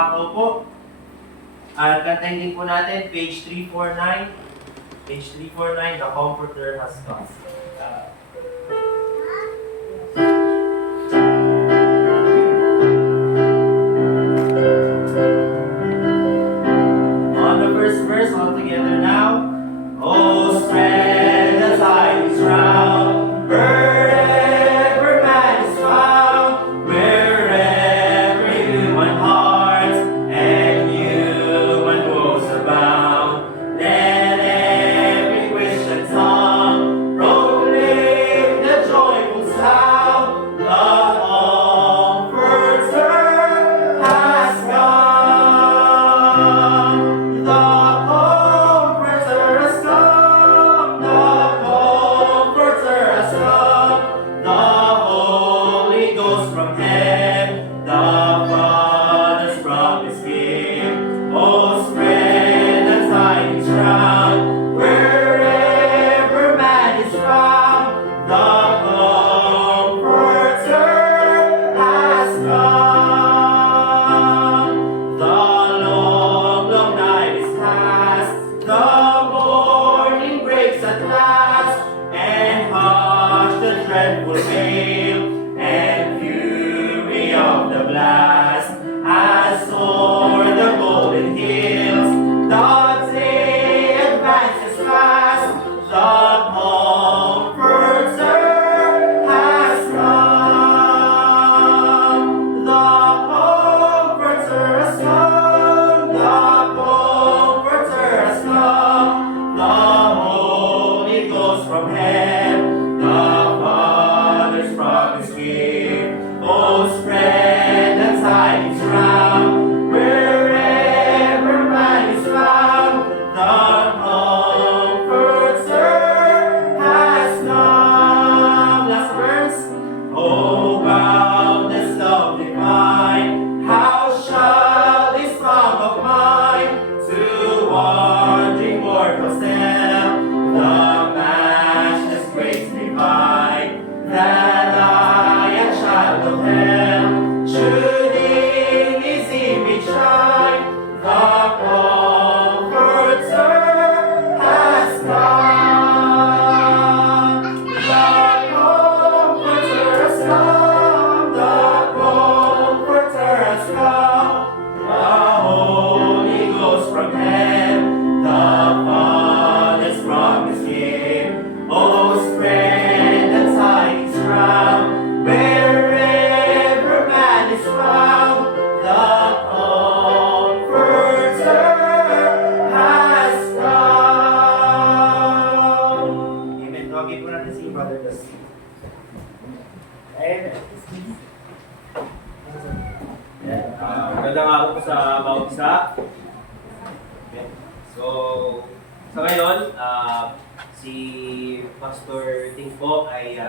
makakaupo. At kantahin din po natin, page 349. Page 349, The Comforter Has Come. On the first verse, all together now. Oh, spread the tidings round, wherever man is found, wherever human hearts and human woes abound. Let every Christian tongue proclaim the joyful sound. The Comforter has come. The Comforter has come. The Comforter has come. The Holy Ghost from heaven, the Father's promise give. Oh, spread the tidings round, wherever man is found. The Comforter has come. The long, long night is past. The morning breaks at last, and hush the dreadful gale and fury of the blast. As o'er the golden hills the day advances fast, the Comforter has come. The Comforter has come. The Comforter has come. The Holy Ghost from heaven, the Father's promise give. Oh, spread the tidings round, wherever man is found. The Comforter has come. Last verse. Oh, boundless love divine, how shall this love of mine to wandering mortals tell the matchless grace divine, that I, a child of hell, should in His image shine. The Comforter has come. The Comforter has come. The Comforter has come. The Holy Ghost from heaven, the Father's promise give. Oh, spread the tidings round, wherever man is found. The Comforter has come. Amen. Tawagin po natin si Brother Gus. Amen. Magandang araw po sa bawat isa. So, sa ngayon, si Pastor Ting po ay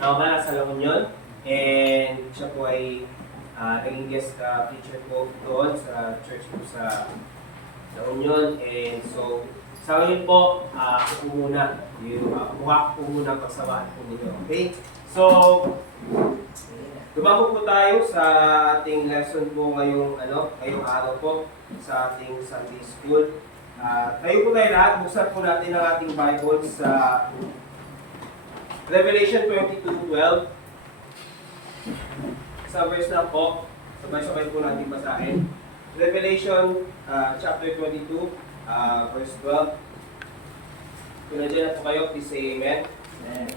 nakabala sa La Union, and siya po ay naging guest teacher po doon sa church po sa La Union. And so, sa ngayon po, ako po muna, mukha ko muna pagsawaan po ninyo. Okay? So, dumako po tayo sa ating lesson po ngayong araw po sa ating Sunday School. Tayo po tayo lahat, buksan po natin ang ating Bible sa Revelation 22:12. Sa verse na po, sabay-sabay po natin basahin. Revelation chapter 22, verse 12. Kung nandiyan na po kayo, please say amen. Amen.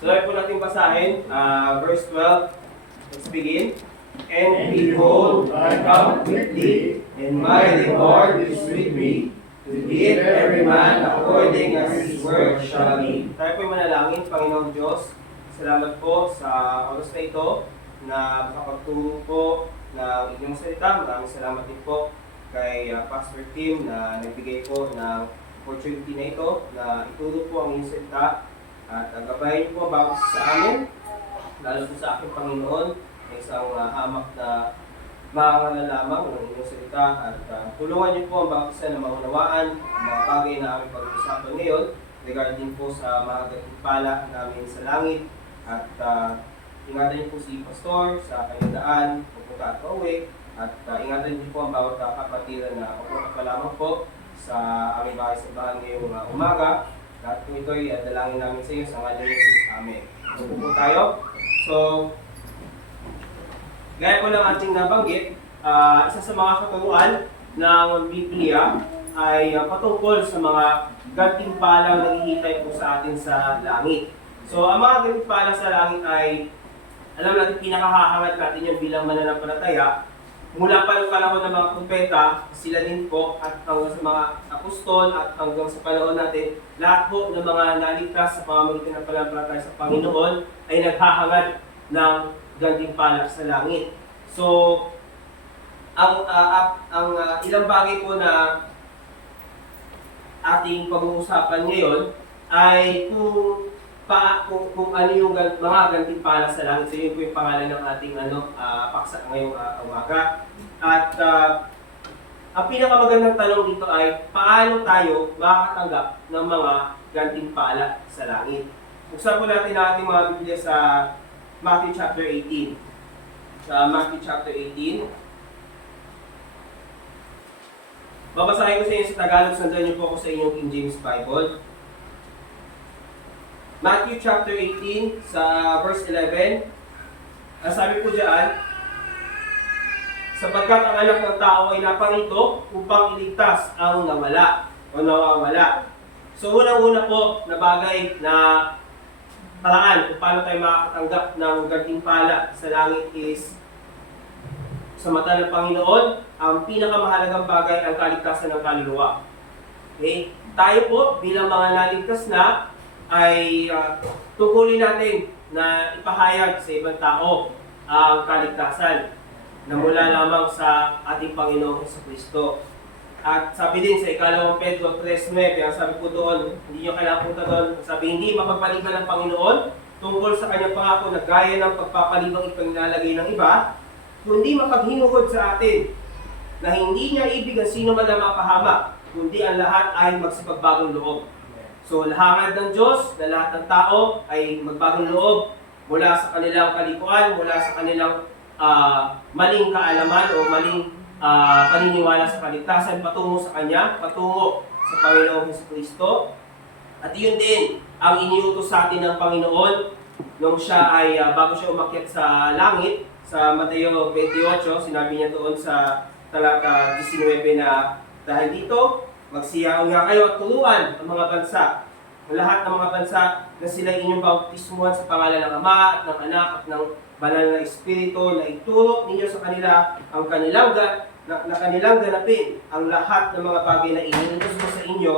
Sabay po natin basahin, verse 12. Let's begin. And behold, I come quickly, and my reward is with me, to give every man according as his work shall be. Tayo po'y manalangin, Panginoong Diyos. Salamat po sa oras na ito na makapagturo po ng inyong salita. Maraming salamat din po kay Pastor Tim na nagbigay po ng opportunity na ito na ituro po ang inyong salita. At gabayan niyo po ang bawat isa sa amin, lalo po sa aking Panginoon, na isang hamak na maangal lamang ng inyong salita. At tulungan niyo po ang bawat isa na maunawaan ang mga bagay na aming pag-uusapan ngayon regarding po sa mga gantimpala namin sa langit. At ingatan niyo po si Pastor sa kanyang daan, pupunta at pauwi. At ingatan niyo po ang bawat kapatiran na pupunta pa lamang po sa aming bahay sa bahan ngayong umaga. Lahat po ito ay dalangin namin sa iyo sa ngalan ni Jesus. Amen. So po tayo. So, gaya po ng ating nabanggit, isa sa mga katuruan ng Biblia ay patungkol sa mga gantimpalang naghihintay po sa atin sa langit. So, ang mga gantimpala sa langit ay, alam natin, pinakahahangad natin yan bilang mananampalataya. Mula pa ng panahon ng mga propeta, sila din po, at hanggang sa mga apostol, at hanggang sa panahon natin, lahat po ng mga naligtas sa pamamagitan ng pananampalataya sa Panginoon ay naghahangad ng gantimpala sa langit. So, ang ilang bagay po na ating pag-uusapan ngayon ay kung ano yung mga gantimpala sa langit. So yun po yung pangalan ng ating paksa ngayong umaga. At ang pinakamagandang tanong dito ay paano tayo makakatanggap ng mga gantimpala sa langit. Buksan po natin ang ating mga Biblia sa Matthew chapter 18. Sa Matthew chapter 18. Babasahin ko sa inyo sa Tagalog, sundan niyo po ako sa inyong King James Bible. Matthew chapter 18 sa verse 11. Ang sabi po diyan, sapagkat ang anak ng tao ay naparito upang iligtas ang nawala o nawawala. So unang-una po na bagay na paraan kung paano tayo makakatanggap ng gantimpala sa langit is sa mata ng Panginoon, ang pinakamahalagang bagay ang kaligtasan ng kaluluwa. Okay? Tayo po bilang mga naligtas na ay tungkulin natin na ipahayag sa ibang tao ang kaligtasan na mula lamang sa ating Panginoong Jesucristo. At sabi din sa ikalawang Pedro 3:9, ang sabi po doon, hindi nyo kailangan punta doon, sabi hindi mapagpaliban ng Panginoon tungkol sa kanyang pangako na gaya ng pagpapalibang ipaglalagay ng iba, kundi mapaghinuhod sa atin na hindi niya ibig ang sino man na mapahamak, kundi ang lahat ay magsipagbagong loob. So, lahangad ng Diyos na lahat ng tao ay magbagong loob mula sa kanilang kalikuan, mula sa kanilang maling kaalaman o maling paniniwala sa kaligtasan patungo sa Kanya, patungo sa Panginoong Jesucristo. At yun din ang iniutos sa atin ng Panginoon nung siya ay bago siya umakyat sa langit, sa Mateo 28, sinabi niya doon sa talata 19 na dahil dito, magsiyaon nga kayo at turuan ang mga bansa, ang lahat ng mga bansa na sila inyong bautismuhan sa pangalan ng Ama at ng Anak at ng Banal na Espiritu na ituro ninyo sa kanila ang kanilang kanilang ganapin ang lahat ng mga bagay na iniutos ko sa inyo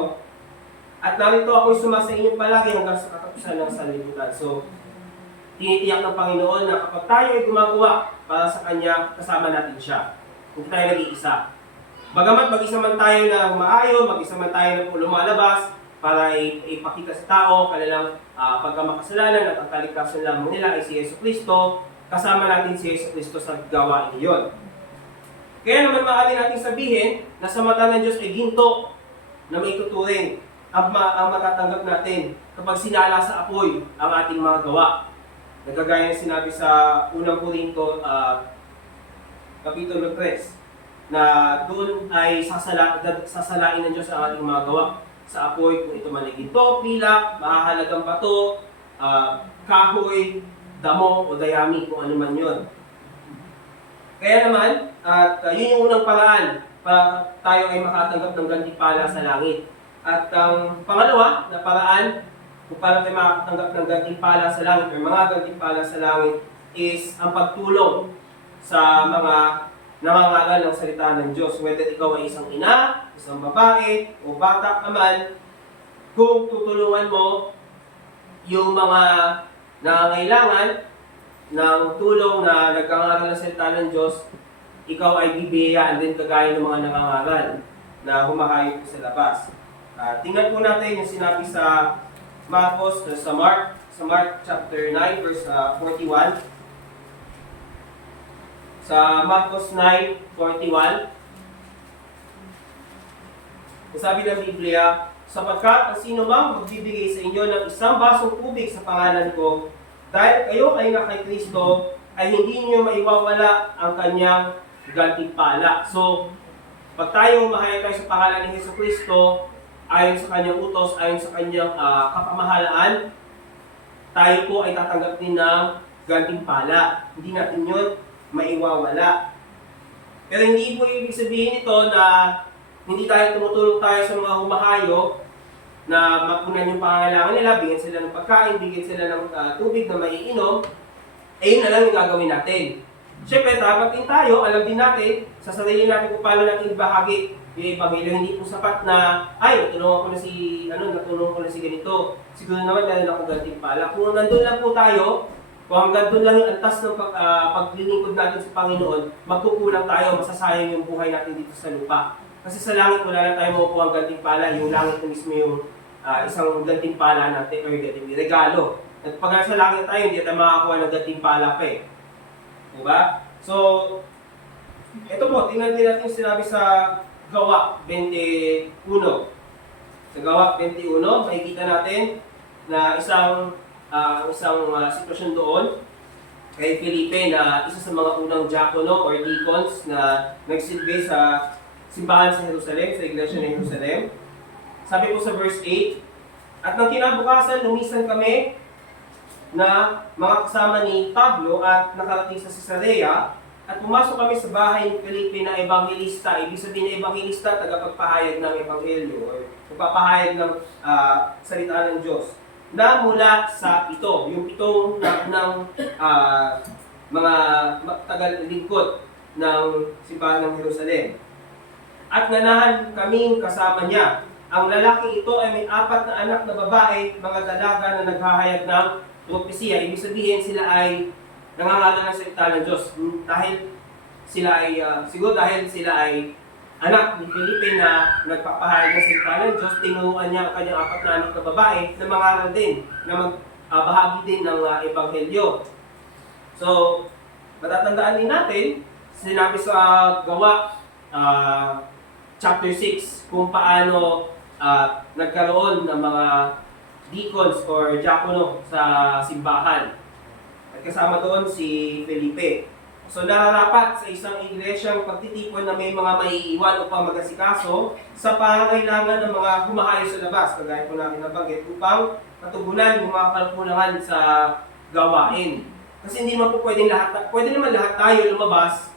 at narito ako'y sumasa inyo palagi hanggang sa katapusan ng sanlibutan. So, tinitiyak ng Panginoon na kapag tayo ay gumagawa para sa Kanya, kasama natin siya. Hindi tayo nag-iisa. Bagamat mag-isa man tayo na umaayo, mag-isa man tayo na lumalabas para ipakita sa tao kanilang pagkamakasalanan at ang kaligtasan lamang nila ay si Jesucristo, kasama natin si Jesucristo sa gawain iyon. Kaya naman maaari natin sabihin na sa mata ng Diyos ay ginto na may tuturing ang matatanggap natin kapag sinala sa apoy ang ating mga gawa. Nagkagaya ng sinabi sa unang Korinto, Kapitulo 3, na doon ay sasalain ng Diyos ang ating mga gawa sa apoy, kung ito man ay ginto, pilak, mahahalagang bato, kahoy, damo o dayami, kung ano man yun. Kaya naman, at yun yung unang paraan para tayo ay makatanggap ng gantimpala sa langit. At ang pangalawa na paraan kung paano tayo makatanggap ng gantimpala sa langit o mga gantimpala sa langit is ang pagtulong sa mga nangangaral ng salita ng Diyos. Whether ikaw ay isang ina, isang babae, o bata ka man, kung tutulungan mo yung mga nangangailangan ng tulong na nagkangaral ng salita ng Diyos, ikaw ay bibiyayaan din kagaya ng mga nangangaral na humahayop sa labas. Tingnan po natin yung sinabi sa Marcos, sa Mark chapter 9, verse 41. Sa Marcos 9:41, sabi ng Biblia, sapagkat ang sino mang magbibigay sa inyo ng isang basong tubig sa pangalan ko, dahil kayo ay na kay Kristo, ay hindi niyo maiwawala ang kanyang gantimpala. So, pag tayo mahaya tayo sa pangalan ni Hesus Kristo, ayon sa kanyang utos, ayon sa kanyang kapamahalaan, tayo po ay tatanggap din ng gantimpala. Hindi natin yun maiwawala. Pero hindi po ibig sabihin ito na hindi tayo tumutulong tayo sa mga humahayo na mapunan yung pangangailangan nila, bigyan sila ng pagkain, bigyan sila ng tubig na maiinom, yun na lang yung gagawin natin. Siyempre, dapat din tayo, alam din natin, sa sarili natin kung paano natin ibahagi yung ebanghelyo. Hindi po sapat na, ay, natulungan ko na si ganito. Siguro naman meron ako gantimpala. Kung nandun lang po tayo, kung hanggang doon lang yung antas ng paglilingkod natin sa Panginoon, magkukulang tayo, masasayang yung buhay natin dito sa lupa. Kasi sa langit, wala na tayo makukuha ang gantimpala. Yung langit na mismo yung isang gantimpala natin, or regalo. At pag nasa langit tayo, hindi tayo makakuha ng gantimpala pa eh. Diba? So, ito po, tingnan din natin yung sinabi sa Gawa 21. Sa Gawa 21, makikita natin na isang sitwasyon doon kay Felipe na isa sa mga unang diakono or deacons na nagsilbi sa simbahan sa Jerusalem, sa iglesia ng Jerusalem. Sabi po sa verse 8, at nang kinabukasan, lumisan kami na mga kasama ni Pablo at nakarating sa Cesarea at pumasok kami sa bahay ni Felipe na evangelista. Ibig sabihin na evangelista, tagapagpahayag ng ebanghelyo or pagpapahayag ng salita ng Diyos na mula sa yung pitong ng mga tagal-lingkod ng simbahan ng Jerusalem. At nanahan kaming kasama niya. Ang lalaki ito ay may 4 na anak na babae, mga dalaga na naghahayag ng propesiya. Ibig sabihin sila ay nangangalan ng salita ng Diyos. Dahil sila ay anak ni Felipe na nagpapahayag ng salita ng Diyos, tinuruan niya ang kanyang 4 na anak na babae na mangaral din, na magbahagi din ng ebanghelyo. So, matatandaan din natin, sinabi sa Gawa chapter 6 kung paano nagkaroon ng mga deacons or diakono sa simbahan. At kasama doon si Felipe. So nararapat sa isang iglesyang pagtitipon na may mga maiiwan upang mag-asikaso sa pangangailangan ng mga humahayo sa labas, kagaya po namin nabanggit, upang matugunan yung mga kalkulangan sa gawain. Kasi hindi naman po pwede naman lahat tayo lumabas,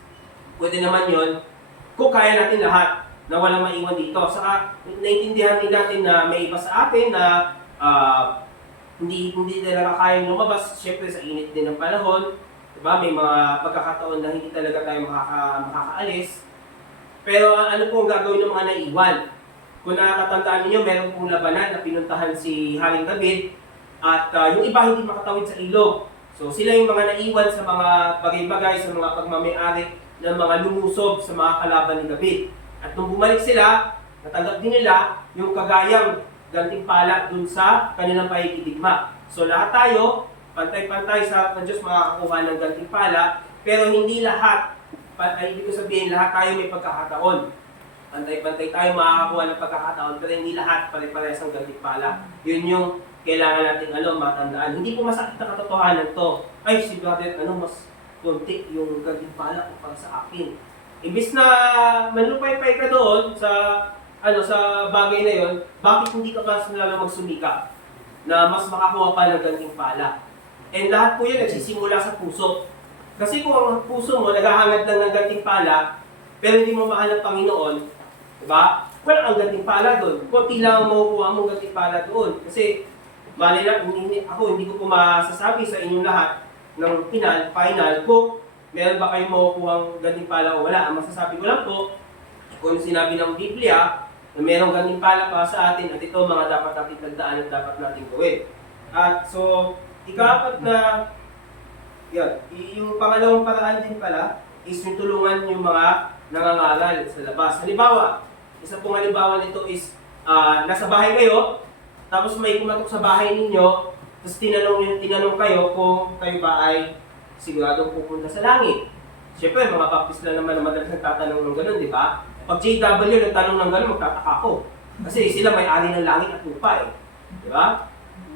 pwede naman yon kung kaya natin lahat na walang maiwan dito. Saka naiintindihan din natin na may iba sa atin na hindi talaga kayang lumabas, syempre sa init din ng panahon. Diba? May mga pagkakataon na hindi talaga tayo makakaalis. Pero ano po ang gagawin ng mga naiwan? Kung nakakatandaan niyo, meron pong labanan na pinuntahan si Haring David at yung iba hindi makatawid sa ilog. So sila yung mga naiwan sa mga bagay-bagay, sa mga pagmamayari ng mga lumusob sa mga kalaban ni David. At nung bumalik sila, natanggap din nila yung kagayang gantimpala dun sa kanilang pakikidigma. So lahat tayo, pantay-pantay sa harap ng Diyos makakakuha ng gantimpala, pero hindi lahat, ay ibig ko sabihin lahat tayo may pagkakataon. Pantay-pantay tayo makakakuha ng pagkakataon, pero hindi lahat pare-parehas ang gantimpala. Yun yung kailangan natin matandaan. Hindi po masakit na katotohanan to. Ay, si brother, mas konti yung gantimpala ko para sa akin. Imbis na manlupay-pay ka doon sa bagay na yon, bakit hindi ka mas lalo magsumika na mas makakuha pa ng gantimpala? And lahat po yan nagsisimula sa puso. Kasi kung ang puso mo naghahangad lang ng gantimpala, pero hindi mo mahal ang Panginoon, diba? Wala ang gantimpala doon. Kunti lang ang makukuha mong gantimpala doon. Kasi, hindi ko po masasabi sa inyong lahat ng final, kung meron ba kayong makukuha ang gantimpala o wala. Ang masasabi ko lang po, kung sinabi ng Biblia, na merong gantimpala para sa atin, at ito mga dapat natin tandaan at dapat natin gawin. At so, ikapat na, yung pangalawang paraan din pala, is yung tulungan yung mga nangangaral sa labas. Halimbawa, isa pong halimbawa nito is, nasa bahay kayo, tapos may kumatok sa bahay ninyo, tapos tinanong kayo kung kayo ba ay siguradong pupunta sa langit. Siyempre, mga baptist na naman na madalas nagtatanong ng gano'n, di ba? Pag JW nagtanong ng gano'n, magtataka ko. Kasi sila may-ari ng langit at lupa eh. Di ba?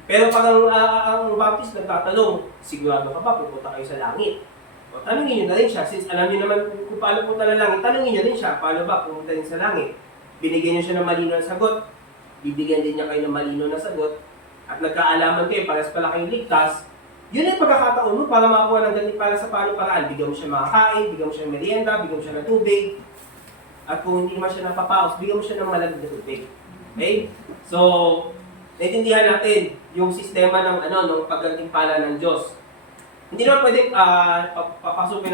Pero pag ang Baptist nagtatanong, sigurado ka ba pupunta kayo sa langit? O tanungin nyo na rin siya, since alam nyo naman kung paano punta ng langit, tanungin nyo rin siya, paano ba pumunta din sa langit? Binigyan nyo siya ng malinaw na sagot, bibigyan din niya kayo ng malinaw na sagot, at nagkaalaman kayo, paras pala kayong ligtas, yun ang pagkakataon mo para makakuha ng ganit para sa paano paraan. Bigyan mo siya makakain, bigyan mo siya ng merienda, bigyan mo siya ng tubig, at kung hindi naman siya napapaos, bigyan mo siya ng malamig na tubig. Okay? So, naintindihan natin yung sistema ng ng paggantimpala ng Diyos. Hindi naman pwedeng papasukin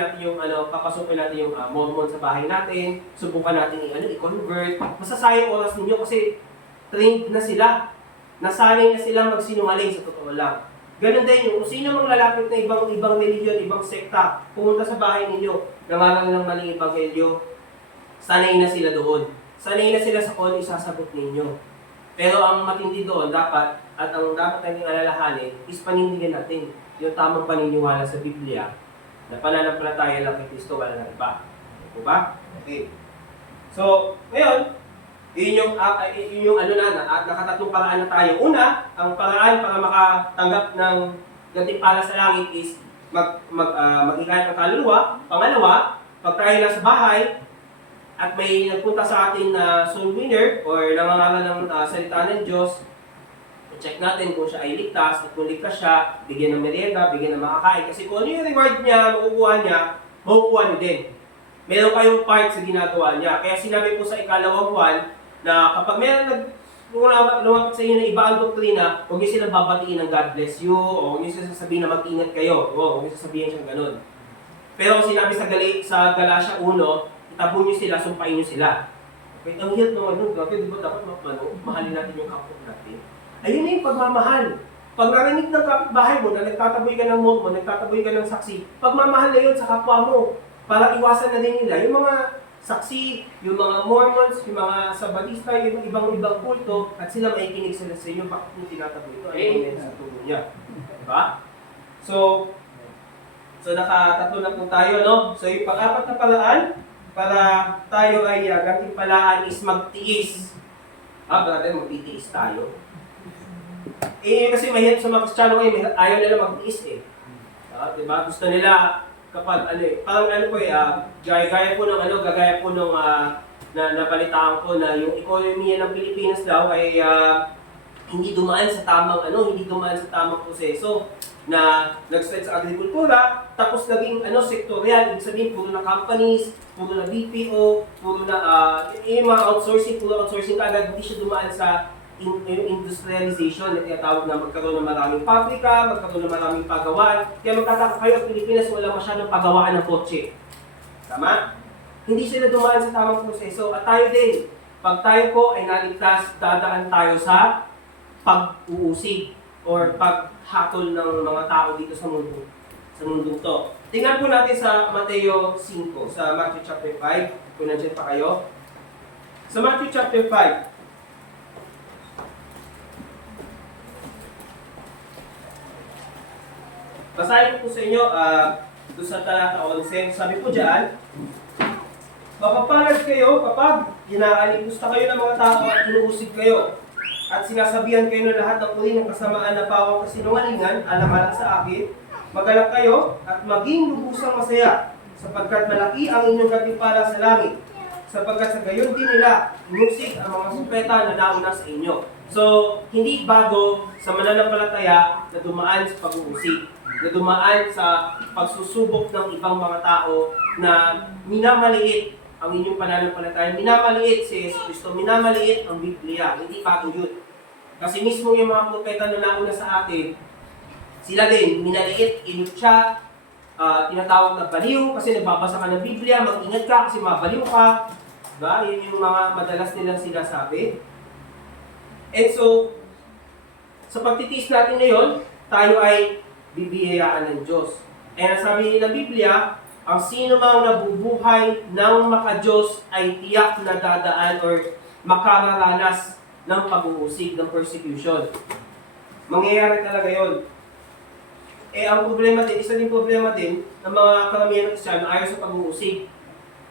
natin yung Mormon sa bahay natin, subukan natin i-convert. Masasayang oras ninyo kasi trained na sila. Nasanay na sila magsinungaling sa totoo lang. Ganun din yung kung sino mang lalapit na ibang religion, ibang sekta, pumunta sa bahay ninyo, nangalang ng maling ebanghelyo, sanay na sila doon. Sanay na sila sa kung ano isasagot ninyo. Pero ang matindi doon dapat, at ang dapat natin alalahanin, is panindigan natin yung tamang paniniwala sa Biblia na pananampalataya lang kay Kristo, wala na iba. Diba ba? Okay. So, ngayon, yun yung nakatatlong paraan na tayo. Una, ang paraan para makatanggap ng gantimpala sa langit is mag-ikayat ng kaluluwa. Pangalawa, pag tayo nasa bahay at may nagpunta sa atin na soul winner or nangangalan ng salita ng Diyos, check natin kung siya ay ligtas, at kung ligtas siya, bigyan ng merienda, bigyan ng makakain. Kasi kung ano yung reward niya, makukuha niyo din. Meron kayong part sa ginagawa niya. Kaya sinabi ko sa ikalawang buwan, na kapag meron lumapit sa inyo na iba ang doktrina, huwag niyo silang babatiin ng God bless you, o huwag niyo silang sasabihin na mag-ingat kayo, o huwag niyo sasabihin siyang ganun. Pero kung sinabi sa Galatia 1, itabon niyo sila, sumpain niyo sila. Okay, ang hiyat naman nun, grabe, di ba dapat mahalin natin yung kapwa natin? Ayun na yung pagmamahal. Pag narinig ng kapitbahay mo na nagtataboy ka ng Mormon, nagtataboy ka ng saksi, pagmamahal na yun sa kapwa mo, para iwasan na din nila yung mga saksi, yung mga Mormons, yung mga Sabatista, yung ibang kulto, at sila maikinig sila sa inyo, bakit yung tinataboy ito? Ay, sa tubo niya. Diba? So nakatatlo na po tayo, no? So, yung pang-apat na paraan, para tayo ay gantimpalaan is magtiis. Brother, magtitiis tayo. Kasi mahirap sa mga Kristiyano ngayon, ayaw nila magtiis eh. Diba? Gusto nila, kapag parang gaya po ng nabalitaan ko na yung ekonomiya ng Pilipinas daw ay hindi dumaan sa tamang proseso na nag-start sa agrikultura, tapos naging sektorial, ibig sabihin puro na companies, puro na BPO, puro na yung mga outsourcing agad, hindi siya dumaan sa industrialization na tinatawag na magkaroon ng maraming pabrika, magkaroon ng maraming pagawaan. Kaya magtataka kayo, ang Pilipinas wala masyadong pagawaan ng kotse. Tama? Hindi sila dumaan sa tamang proseso. At tayo din, pag tayo po ay naligtas, dadaan tayo sa pag-uusig or paghatol ng mga tao dito sa mundong to. Tingnan po natin sa Mateo 5, sa Matthew chapter 5, kung nandiyan pa kayo. Sa Matthew chapter 5, basahin ko po sa inyo doon sa talata 11. Sabi po dyan, mapapalad kayo kapag ginaalikusta kayo ng mga tao at inuusig kayo, at sinasabihan kayo ng lahat ng uri ng kasamaan na pawang kasinungalingan, alang-alang sa akin. Magalak kayo at maging lubusang masaya, sapagkat malaki ang inyong gantimpala sa langit, sapagkat sa gayon din nila inusig ang mga sumpeta na nauna sa inyo. So, hindi bago sa mananampalataya na dumaan sa pag-uusig, na dumaan sa pagsusubok ng ibang mga tao na minamaliit ang inyong pananampalataya, minamaliit si Jesus Cristo, minamaliit ang Biblia, hindi bago yun. Kasi mismo yung mga propeta na nauna sa atin, sila din, minaliit, inutya, tinatawag na baliw kasi nagbabasa ka ng Biblia, mag-ingat ka kasi mabaliw ka. Diba? Yun yung mga madalas nilang sinasabi. And so, sa pagtitiis natin ngayon, tayo ay bibiyayaan ng Diyos. And ang sabi ng Biblia, ang sino mang nabubuhay ng maka-Diyos ay tiyak na dadaan or makararanas ng pag-uusig, ng persecution. Mangyayari talaga yon. Ang problema din, isa din problema din ng mga karamihan ng Kristiyano ayaw sa pag-uusig.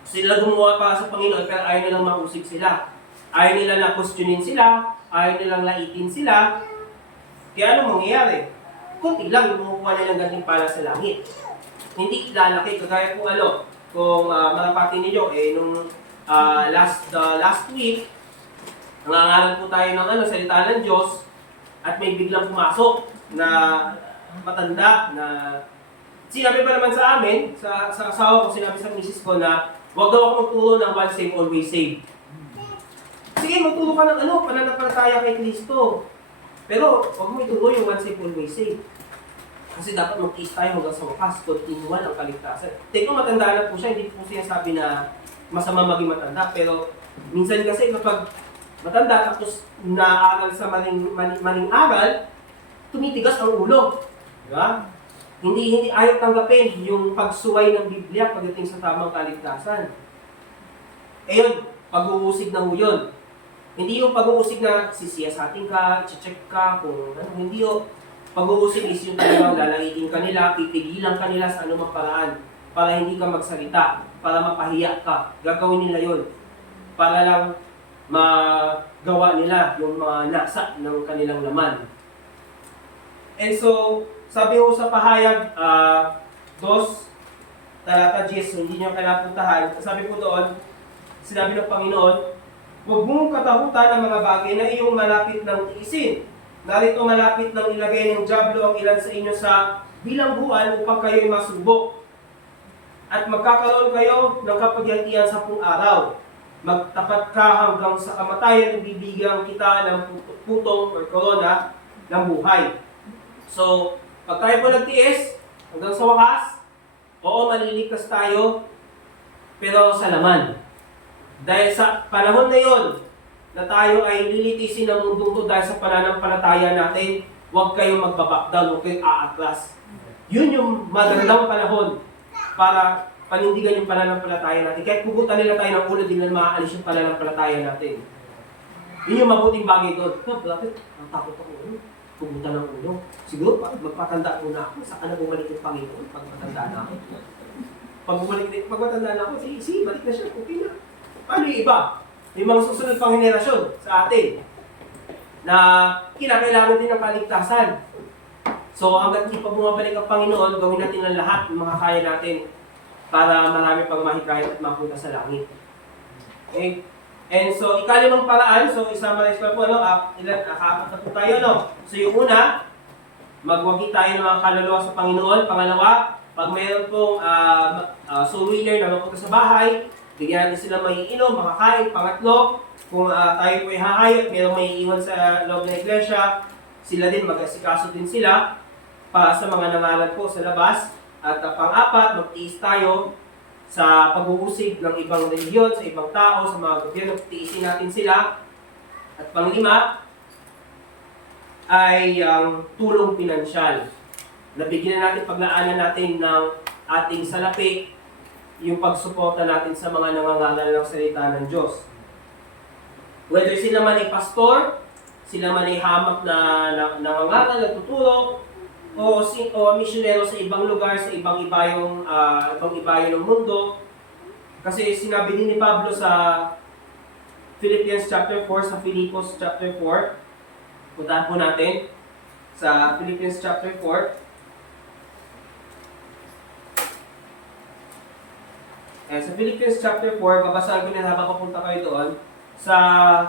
Sila gumawa para sa Panginoon pero ayaw nilang mausig sila. Ayaw nila na questionin sila, ayaw nilang laitin sila. Kaya ano mangyayari? Kunti lang yung makukuha nilang gantimpala sa langit. Hindi lalaki, kagaya kung kung malapati ninyo, nung last week, nangangaral po tayo ng salita ng Diyos, at may biglang pumasok na matanda na sinabi pa naman sa amin, sa asawa ko, sinabi sa misis ko na huwag daw ako magturo ng once saved, always saved. Sige, magturo ka ng pananampalataya kay Kristo. Pero huwag mo ituro yung once saved, always saved. Kasi dapat mag-tiis tayo hanggang sa wakas, continual ang kaligtasan. Tingnan mo, matanda na po siya, hindi po siya sabi na masama maging matanda. Pero minsan kasi kapag matanda tapos naaral sa maling aral, tumitigas ang ulo. Diba? Hindi ayaw tanggapin yung pagsuway ng Biblia pagdating sa tamang kaligtasan. Yun, pag-uusig na yun. Hindi yung pag-uusig na sisiyasatin ka, i-check ka, kung ano, hindi yung pag-uusig is yung talagang lalaitin ka nila, pipigilan ka nila sa anumang paraan para hindi ka magsalita, para mapahiya ka. Gagawin nila yun. Para lang magawa nila yung mga nasa ng kanilang laman. And so, sabi ko sa pahayag, 2, talata 10, hindi nyo kailangan puntahan. Sabi ko doon, sinabi ng Panginoon, huwag mong katakutan ng mga bagay na iyong malapit ng tiisin. Narito malapit ng ilagay ng dyablo ang ilan sa inyo sa bilangguan upang kayo'y masubok. At magkakaroon kayo ng kapagyatian sa 10 araw. Magtapat ka hanggang sa kamatayan, bibigyan kita ng putong or korona ng buhay. So, pag tayo po nagtiis, hanggang sa wakas, oo, maliligtas tayo, pero sa laman. Dahil sa panahon na yon na tayo ay lilitisin ng mundong to dahil sa pananampalataya natin, huwag kayong magbaback down, huwag kayong aatras. Yun yung magandang panahon para panindigan yung pananampalataya natin. Kahit pugutan nila tayo ng ulo, di nila maaalis yung pananampalataya natin. Yun yung mabuting bagay doon. Bakit? Ang takot ako. Pugutan ng ulo. Siguro, magpatanda muna ako. Saan na bumalik yung Panginoon pag matanda na ako? Pag matanda na ako, sige, balik na siya. Okay na. Paano yung iba? May mga susunod pang henerasyon sa atin na kinakailangan din ng kaligtasan. So, hanggang di pa bumabalik ang Panginoon, gawin natin ang lahat ng mga kaya natin para marami pang mahikayat at mapunta sa langit. Okay? And so, ikalimang paraan, so i-summarize ko po, apat na po tayo, So, yung una, magwagi tayo ng mga kaluluwa sa Panginoon. Pangalawa, pag mayroon pong soul winner na mapunta sa bahay, bigyan natin sila maiinom, makakain. Pangatlo, kung tayo po ihahayot, mayroong maiiwan sa loob ng iglesia, sila din, mag-asikaso din sila para sa mga nangalan po sa labas. At pang-apat, magtiis tayo sa pag-uusig ng ibang relihiyon, sa ibang tao, sa mga gobyerno, tiisin natin sila. At pang-lima, ay ang tulong pinansyal. Nabigyan natin, paglaanan natin ng ating salapi, yung pagsuporta natin sa mga nangangaral ng salita ng Diyos. Whether sila man ay pastor, sila man ay hamak na nangangaral, nagtuturo, o misyonero sa ibang lugar, sa ibang ibayong ng mundo. Kasi sinabi din ni Pablo sa Philippians chapter 4, sa Filipos chapter 4, puntahan po natin sa Philippians chapter 4. Sa Philippians chapter 4, babasahin ko na habang papunta kayo doon. Sa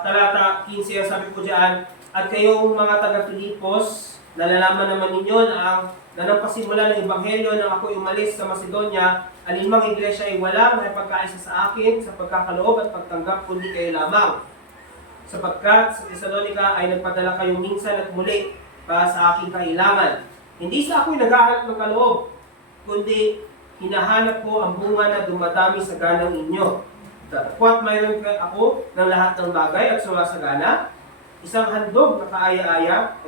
talata 15, sabi po diyan, at kayong mga taga-Filipos, nalalaman naman ninyo na nang pasimula ng Ebanghelyo nang ako umalis sa Macedonia, alinmang iglesia ay walang nakipagkaisa sa akin sa pagkakaloob at pagtanggap kundi kayo lamang. Sapagkat sa Thessalonica ay nagpadala kayo minsan at muli para sa aking kailangan. Hindi sa ako'y naghahanap ng kaloob, kundi hinahanap ko ang bunga na dumadami sa ganang inyo. Dapat mayroon ako ng lahat ng bagay at sumasagana, isang handog na kaaya-aya,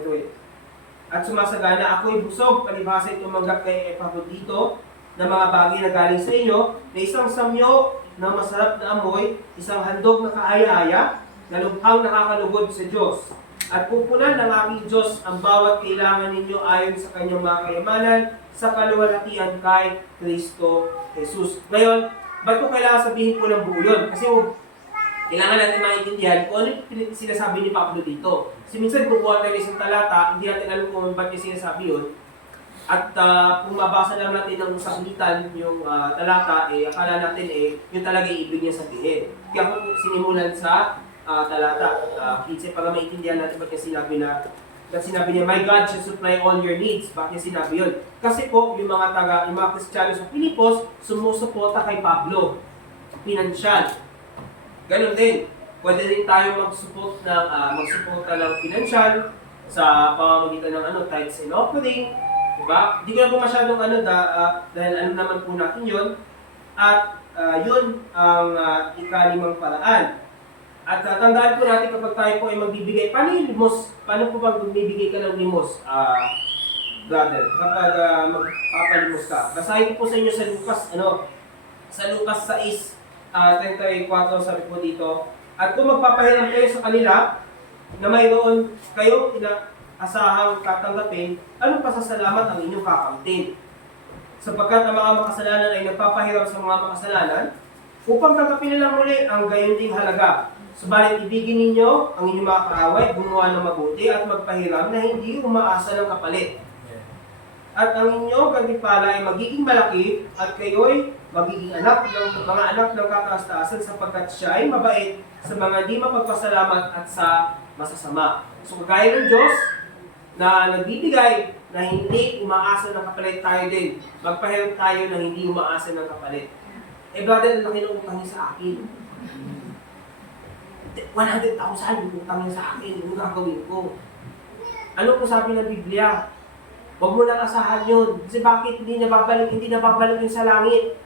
at sumasagana ako'y busog, palibhasa tumanggap kay Epaphroditus na mga bagay na galing sa inyo, na isang samyo na masarap na amoy, isang handog na kaaya-aya, na lubhang nakakalugod sa Diyos. At pupunan ng aking Diyos ang bawat kailangan ninyo ayon sa kanyang mga kayamanan sa kaluwalhatian kay Kristo Jesus. Ngayon, ba't ko kailangan sabihin ko ng buo yun? Kasi Kailangan natin maintindihan kung ano yung sinasabi ni Pablo dito. Kasi minsan kukuha tayo ng isang talata, hindi natin alam kung ba't yung sinasabi yun. At kung mabasa lang natin ng saglitan yung talata, akala natin yung talaga ibig niya sabihin. Kaya kung sinimulan sa talata, kasi para maintindihan natin ba't yung sinabi niya, My God shall supply all your needs. Bakit sinabi yun? Kasi po, yung mga Kristiyano sa Pilipos, sumusuporta kay Pablo. Pinansyal. Ganon din. Pwede rin tayo magsuporta ng pinansyal sa pamamagitan ng tithes and offering. Diba? Hindi ko na po masyadong dahil naman po natin yun. At yun ang ikalimang paraan. At tandaan po natin kapag tayo po ay magbibigay, paano yung limos? Paano po pag magbibigay ka ng limos, brother? Kapag magpapalimos ka. Basahin ko po sa inyo sa Lucas 6:34, sabi po dito. At kung magpapahiram kayo sa kanila, na mayroon kayong inaasahang tatanggapin, anong pasasalamat ang inyong kakamtin? Sapagkat ang mga makasalanan ay nagpapahiram sa mga makasalanan, upang tanggapin nilang muli ang gayon ding halaga. Subalit ibigin ninyo ang inyong mga kaaway, gumawa ng mabuti at magpahiram na hindi umaasa ng kapalit. At ang inyong gantimpala ay magiging malaki at kayo'y magiging mga anak ng kataas-taasan sapagkat siya ay mabait sa mga di mapagpasalamat at sa masasama. So kagaya ng Diyos na nagbibigay na hindi umaasa ng kapalit, tayo din. Magpahiram tayo na hindi umaasa ng kapalit. Brother, laki ng utang niya sa akin. 100,000 yung utang niya sa akin. Yung gagawin ko. Ano po sabi ng Biblia? Huwag mo lang asahan yun. Kasi bakit hindi nababalik yun sa langit?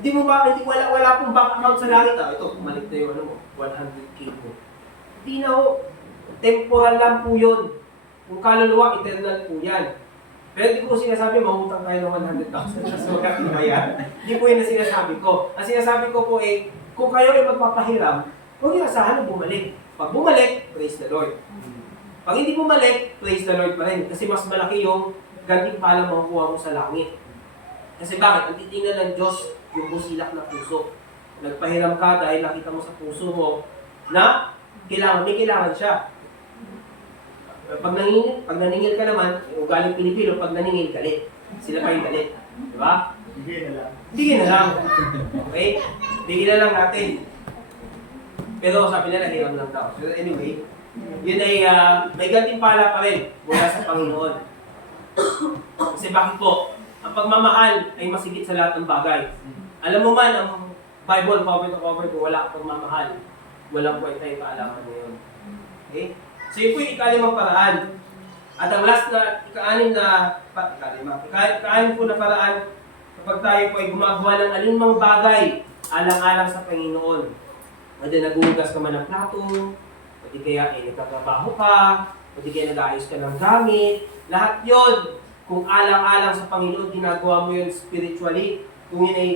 Wala pong bank account sa langit. Ito, kumalik na yung 100K mo. Hindi na ho. Temporal lang po yun. Kung kaluluwa, eternal po yan. Pero hindi ko sinasabi, mahutang tayo ng 100,000 sa sugat na yan. Hindi po yun na sinasabi ko. Ang sinasabi ko po kung kayo ay magpapahiram, huwag yung asahan na bumalik. Pag bumalik, praise the Lord. Pag hindi bumalik, praise the Lord pa rin. Kasi mas malaki yung gantimpala makukuha mo sa langit. Kasi bakit? Ang titingnan ng Diyos, yung busilak na puso. Nagpahiram ka dahil nakita mo sa puso mo na may kailangan siya. Pag naningil ka naman, ugaling Pilipino, pag naningil, galit. Sila pa yung galit. Di ba? Bigyan na lang. Okay? Bigyan na lang natin. Pero sabi nila, hiram lang daw. So anyway, yun ay may gantimpala pa rin mula sa Panginoon. Kasi bakit po? Ang pagmamahal ay masigit sa lahat ng bagay. Alam mo man, ang Bible, cover to cover, kung wala kang pagmamahal, walang po tayong kaalaman ngayon. Okay? So yun po yung ikalimang paraan. At ang last na, ikaanim po na paraan, kapag tayo po ay gumagawa ng alinmang bagay, alang-alang sa Panginoon. Pwede nagugas ka man ng plato, pwede kaya nagtatrabaho ka, pwede kaya nag-aayos ka ng gamit, lahat yon kung alang-alang sa Panginoon, ginagawa mo yun spiritually. Kung yun ay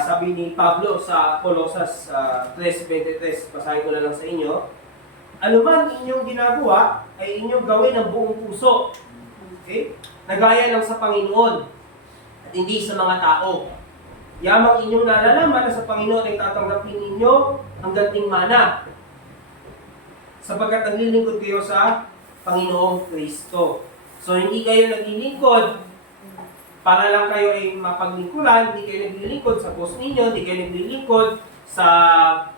sabi ni Pablo sa Colosas 3:23, basahin ko na lang sa inyo, ano man inyong ginagawa, ay inyong gawin ng buong puso. Okay? Nagaya lang sa Panginoon at hindi sa mga tao. Yamang inyong nalalaman na sa Panginoon ay tatanggapin ninyo ang ganting mana. Sapagkat naglilingkod kayo sa Panginoong Kristo. So hindi kayo naglilingkod para lang kayo ay mapaglingkuran, hindi kayo naglilingkod sa boss ninyo, hindi kayo naglilingkod sa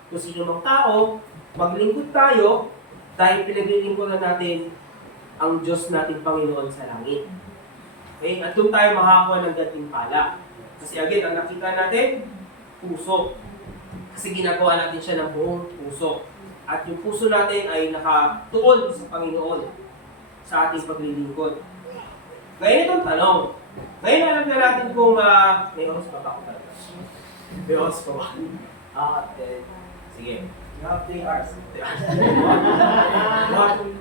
kung sino mang tao. Maglingkod tayo dahil pinaglilingkuran natin ang Diyos nating Panginoon sa langit. Okay? At doon tayo makakuha ng gantimpala. Kasi again, ang nakita natin, puso. Kasi ginagawa natin siya ng buong puso. At yung puso natin ay nakatuon sa Panginoon sa ating paglilingkod. Ngayon itong tanong. Ngayon alam na natin kung may oras pa ba ako talaga? May oras pa ba? Sige. You have 3 hours.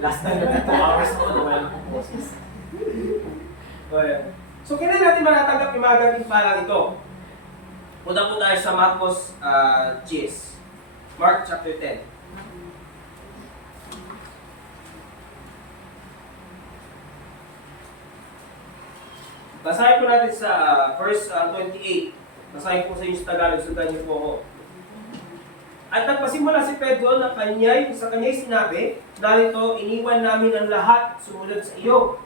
Last time na 2 hours ako na wala akong boses. So, kailan natin manatanggap yung mga gantimpalang ito? Punta po tayo sa Marcos 10. Mark chapter 10. Basahin po natin sa verse 28. Basahin po sa inyo sa Tagalog, sundan niyo po ako. At nagpasimula si Pedro na sa kanya'y sinabi, narito, iniwan namin ang lahat, sumunod sa iyo.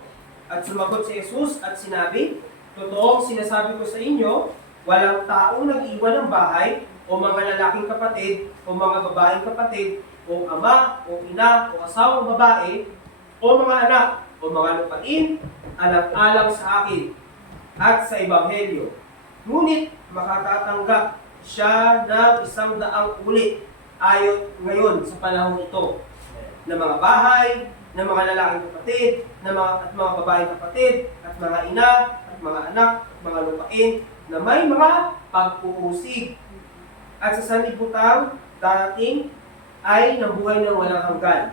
At sumagot si Jesus at sinabi, totoong sinasabi ko sa inyo, walang taong nag-iwan ng bahay, o mga lalaking kapatid, o mga babaeng kapatid, o ama, o ina, o asawang babae, o mga anak, o mga lupain, alang-alang sa akin, at sa Ebanghelyo. Ngunit makatatanggap siya ng 100 ulit ayon ngayon sa panahon ito, ng mga bahay, ng mga lalaking kapatid, at mga babaeng kapatid, at mga ina, at mga anak, at mga lupain, na may mga pag-uusig. At sa sanlibutan darating ay nabuhay ng walang hanggan.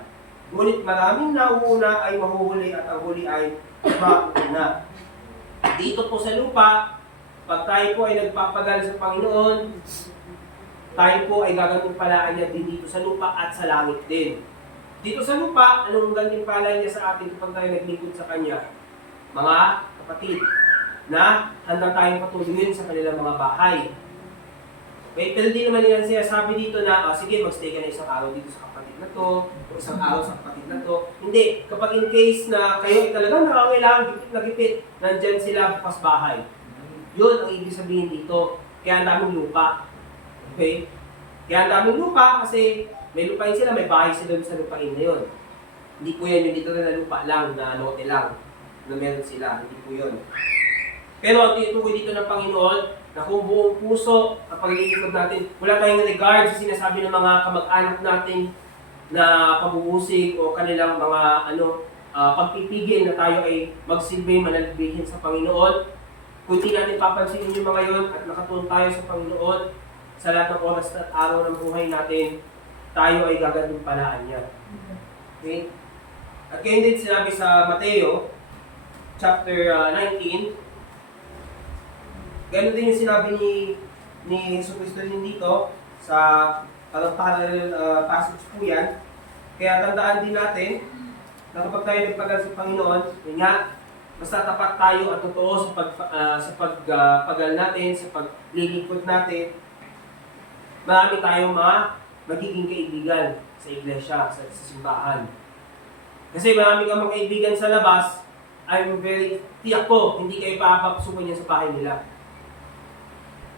Ngunit maraming nauuna ay mahuhuli at ang huli ay mauna. Dito po sa lupa, pag tayo po ay nagpapagal sa Panginoon, tayo po ay gagantimpalaan niya din dito sa lupa at sa langit din. Dito sa lupa, anong gantimpalaan niya sa atin kapag tayo naglingkod sa Kanya? Mga kapatid, na handa tayong patuloyin sa kanilang mga bahay. Okay, pero di naman nila siya sabi dito na, sige, magstay ka na isang araw dito sa kapatid na to, o isang araw sa kapatid na to. Hindi, kapag in case na kayo ay talagang nakangailangan, gipit na gipit, nandyan sila bukas bahay. Yun ang ibig sabihin dito. Kaya ang daming lupa. Okay? Kaya ang daming lupa kasi may lupain sila, may bahay sila sa lupain na yun. Hindi po yan yung dito na lupa lang, na lote lang, na meron sila. Hindi po yun. Pero ang tinutukoy dito ng Panginoon, na kung buong puso ang paglilingkod natin, wala tayong regard sa sinasabi ng mga kamag-anak natin na pamubusig o kanilang mga pagpipigil na tayo ay magsilbi, manalbihin sa Panginoon. Kung hindi natin papansinin yung mga yon at nakatuon tayo sa Panginoon, sa lahat ng oras at araw ng buhay natin, tayo ay gagantimpalaan niya. Okay? At kaya din sinabi sa Mateo, chapter 19, ganun din yung sinabi ni Jesus Cristo din dito sa parallel passage po yan. Kaya tandaan din natin na kapag tayo nagpagal sa Panginoon, yun nga, basta tapat tayo at totoo sa pagpagal natin, sa paglilingkod natin, marami tayong magiging kaibigan sa iglesia, sa simbahan. Kasi marami kang mga kaibigan sa labas, I'm very tiyak ko, hindi kayo papapasukan niya sa bahay nila.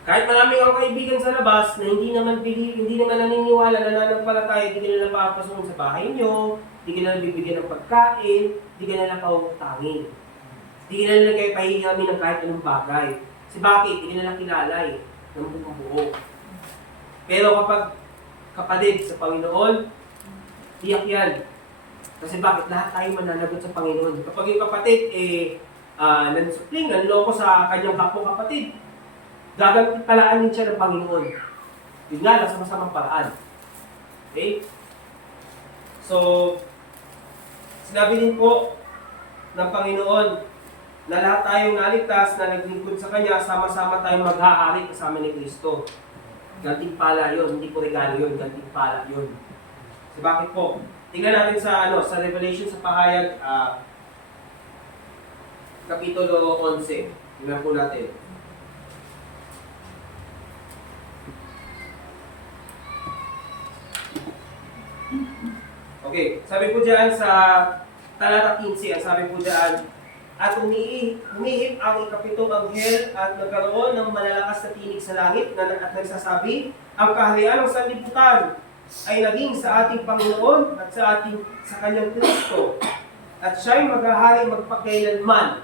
Kahit marami kang kaibigan sa labas na hindi naman naniniwala na nananampalataya, hindi ka nila papapasukan sa bahay nyo, hindi ka nila bibigyan ng pagkain, hindi ka nila pautangin. Hindi ka nila kayo pahihamin ng kahit anong bagay. Kasi bakit? Hindi ka nila kilala ng buong buo. Pero kapag kapatid sa Panginoon, tiyak yan. Kasi bakit? Lahat tayo mananagot sa Panginoon. Kapag yung kapatid nansupling, nanloko sa kanyang kapwa-kapatid, gagantimpalaan siya ng Panginoon. Yun nga lang sa masamang paraan. Okay? So, sinabi din po ng Panginoon na lahat tayong naligtas na naglingkod sa Kanya, sama-sama tayong maghahari kasama ni Kristo. Gantimpala yun, hindi po regalo yun, gantimpala yun. So, bakit po? Tingnan natin sa Revelation sa pahayag, Kapitulo 11. Tingnan po natin. Okay, sabi po dyan sa talata 15, ang sabi po dyan, at umihip ang ikapitong anghel at nagkaroon ng malalakas na tinig sa langit at nagsasabi, ang kaharian ng sanlibutan ay naging sa ating Panginoon at sa kanyang Kristo. At siya'y maghahari magpakailanman.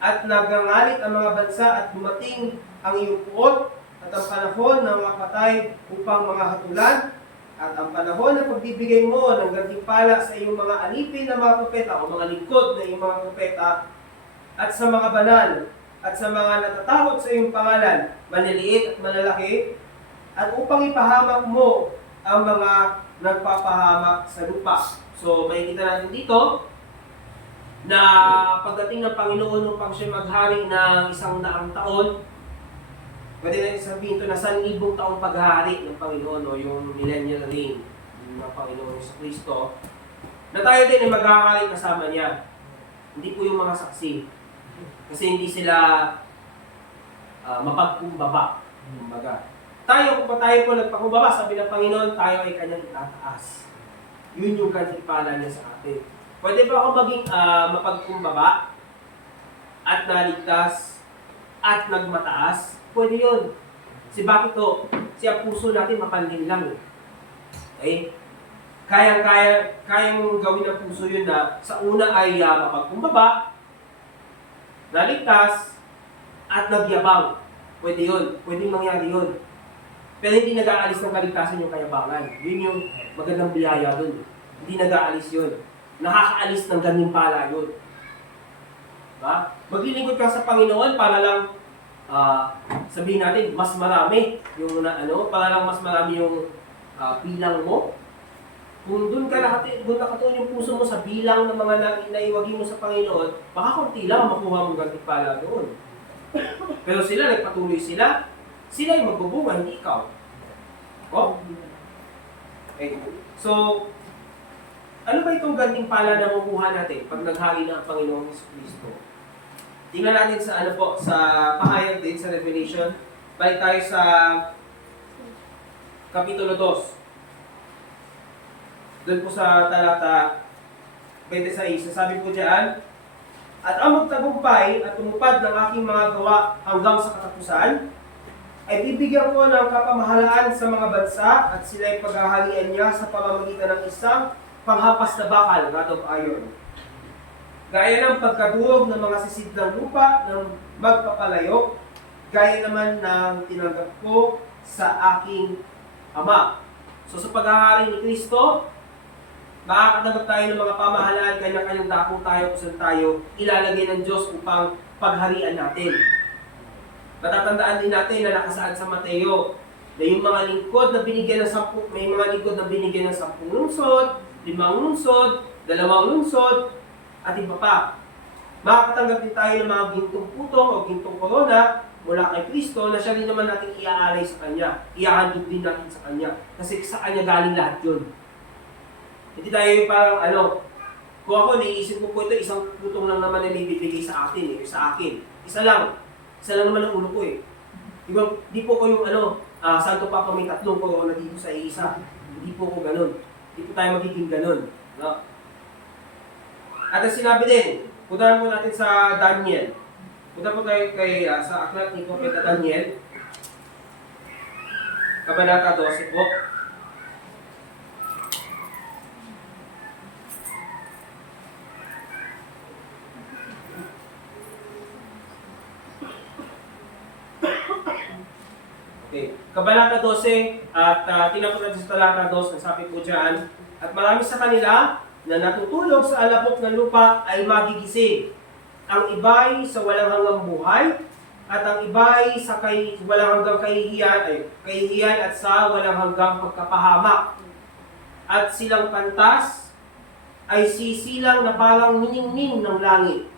At nagangalit ang mga bansa at dumating ang iyong puot at ang panahon ng mga patay upang mga hatulan at ang panahon na pagbibigay mo ng gantimpala sa iyong mga alipin na mga propeta o mga lingkod na iyong mga propeta at sa mga banal at sa mga natatakot sa iyong pangalan, maliliit at malalaki, at upang ipahamak mo ang mga nagpapahamak sa lupa. So, makikita natin dito na pagdating ng Panginoon upang siya maghari ng 100 taon, pwede natin sabihin ito na 1,000 taong paghahari ng Panginoon o yung millennial reign ng Panginoon sa Kristo, na tayo din ay maghahari kasama niya. Hindi po yung mga saksi. Kasi hindi sila mapagkumbaba. Kumbaga, tayo, kung tayo po nagpakumbaba, sabi ng Panginoon, tayo ay kanyang itataas. Yun yung gantimpala niya sa atin. Pwede ba ako maging mapagkumbaba at naligtas at nagmataas? Pwede yun. Bakit to? Ang puso natin mapanlin lang. Okay? Kayang gawin ng puso yun na sa una ay mapagkumbaba, naligtas, at nagyabang. Pwede yun. Pwede mangyari yun. Pero hindi nag-aalis ng kaligtasan yung kayabangan. Yun yung magandang biyaya dun. Hindi nag-aalis yun. Nakakaalis ng gantimpala yun. Diba? Maglilingkod ka sa Panginoon para lang sabihin natin, mas marami yung para lang mas marami yung bilang mo. Kung doon nakatuon yung puso mo sa bilang ng mga naiwagi mo sa Panginoon, baka konti lang makuha mong gantimpala doon. Pero sila, nagpatuloy sila ay magbubunga, hindi ikaw. Oh? Okay. So, ano ba itong gantimpala na makuha natin pag naghari na ang Panginoong Jesucristo? Tingnan natin sa sa pahayag din sa Revelation. Balik tayo sa Kapitulo 2. Doon po sa talata 26, sabi po diyan, at ang magtagumpay at tumupad ng aking mga gawa hanggang sa katapusan, ay bibigyan ko ng kapamahalaan sa mga bansa at sila'y paghaharian niya sa pamamagitan ng isang panghapas na bakal, rod of iron. Gaya ng pagkadurog ng mga sisid ng lupa ng magpapalayo, gaya naman ng tinanggap ko sa aking Ama. So sa paghahari ni Kristo, makakatanggap tayo ng mga pamahalaan, kanya-kanyang dako tayo kung saan tayo ilalagay ng Diyos upang pagharian natin. Natatandaan din natin na nakasaad sa Mateo na yung mga lingkod na binigyan ng 10, may mga lingkod na binigyan ng 10 lungsod, 5 lungsod, 2 lungsod, at iba pa. Makakatanggap din tayo ng mga gintong putong o gintong korona mula kay Kristo na siya rin naman natin iaalay sa Kanya. Iahandog din natin sa Kanya. Kasi sa Kanya galing lahat yun. Hindi tayo parang kung ako naiisip ko po ito, isang putong lang naman na bibigay sa atin sa akin. Isa lang naman ang ulo ko eh. Di po ko yung Santo Papa may 3 corona dito sa isa. Hindi po ko ganun. Hindi po tayo magiging ganun. No? At ang sinabi din, puntahan po natin sa Daniel. Punta po tayo sa aklat ni Propeta Daniel. Kabanata 12 po. Okay. Kabanata 12 at tingnan po natin sa talata 2, sabi po dyan, at marami sa kanila na natutulog sa alabok ng lupa ay magigising. Ang iba'y sa walang hanggang buhay, at ang iba'y sa walang hanggang kahihiyan at sa walang hanggang pagkapahamak. At silang pantas ay sisilang na parang niningning ng langit.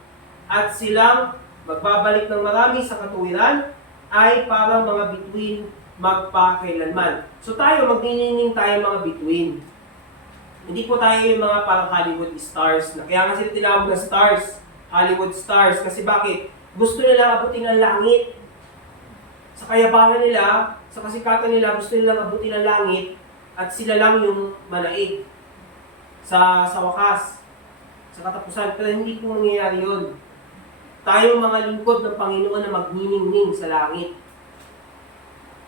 At silang magbabalik ng marami sa katuwiran ay parang mga bituin magpakailanman. So tayo, magniningning tayo mga bituin. Hindi po tayo yung mga parang Hollywood stars. Kaya nga sila tinawag na stars, Hollywood stars. Kasi bakit? Gusto nila abutin ang langit. Sa kayabangan nila, sa kasikatan nila, gusto nila abutin ang langit at sila lang yung manaig sa wakas, sa katapusan. Pero hindi po mangyayari yun. Tayo mga lingkod ng Panginoon na magniningning sa langit.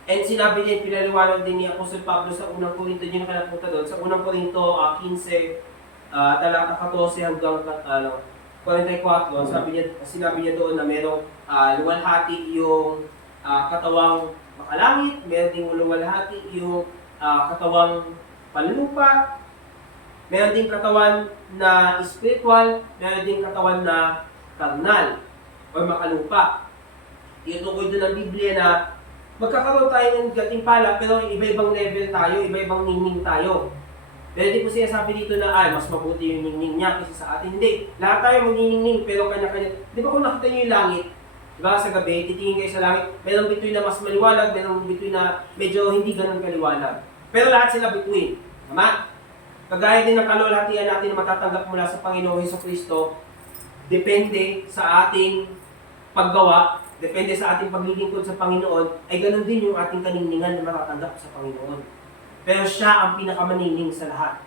And sinabi niya, pinaliwanag din ni Apostol Pablo sa unang Korinto, yun na kanapunta doon, sa unang Korinto 15, talata 14 hanggang 44, sinabi niya doon na merong luwalhati yung katawang makalangit, meron ding luwalhati yung katawang panlupa, meron ding katawan na spiritual, meron ding katawan na karnal o makalupa. Itukoy doon ng Biblia na magkakaroon tayo ng gantimpala pero iba-ibang level tayo, iba-ibang ningning tayo. Pero di po sinasabi dito na mas mabuti yung ningning niya kasi sa atin. Hindi. Lahat tayo magniningning pero kanya-kanya. Di ba kung nakita niyo yung langit, diba sa gabi, titingin kayo sa langit, mayroong bituin na mas maliwanag, mayroong bituin na medyo hindi ganun kaliwanag. Pero lahat sila bituin. Tama? Kagaya din ng kalulhatian natin na matatanggap mula sa Panginoong Jesucristo, depende sa ating paggawa, depende sa ating paglilingkod sa Panginoon, ay ganun din yung ating kaningningan na matatanggap sa Panginoon. Pero siya ang pinakamanining sa lahat.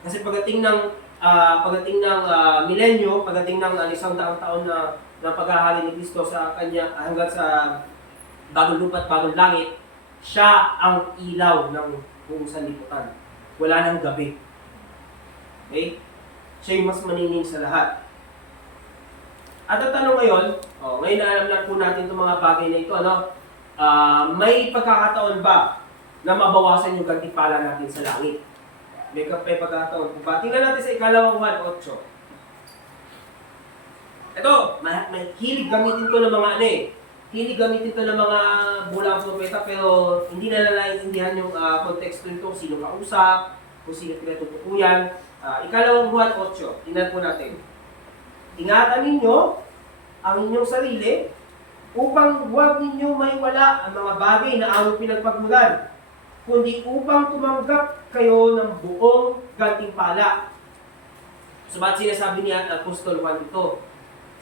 Kasi pagdating ng milenyo, pagdating ng 100 taon na paghahari ni Kristo sa kanya hanggang sa bagong lupa at bagong langit, siya ang ilaw ng buong sanlibutan. Wala nang gabi. Okay? Siya yung mas manining sa lahat. At ang tanong ngayon, ngayon na alam na po natin itong mga bagay na ito, may pagkakataon ba na mabawasan yung gantimpala natin sa langit? May pagkakataon po ba? Tingnan natin sa ikalawang 1:8. Ito, may hilig gamitin to ng mga hilig gamitin to ng mga bulang propeta, pero hindi na naiintindihan yung konteksto nito, sino kausap, kung sino pinatutukuyan. Ikalawang 1:8, tingnan po natin. Ingatan ninyo ang inyong sarili upang huwag ninyong maiwala ang mga bagay na aming pinagpagmulan, kundi upang tumanggap kayo ng buong gantimpala. Subalit sinasabi niya at Apostol Juan ito.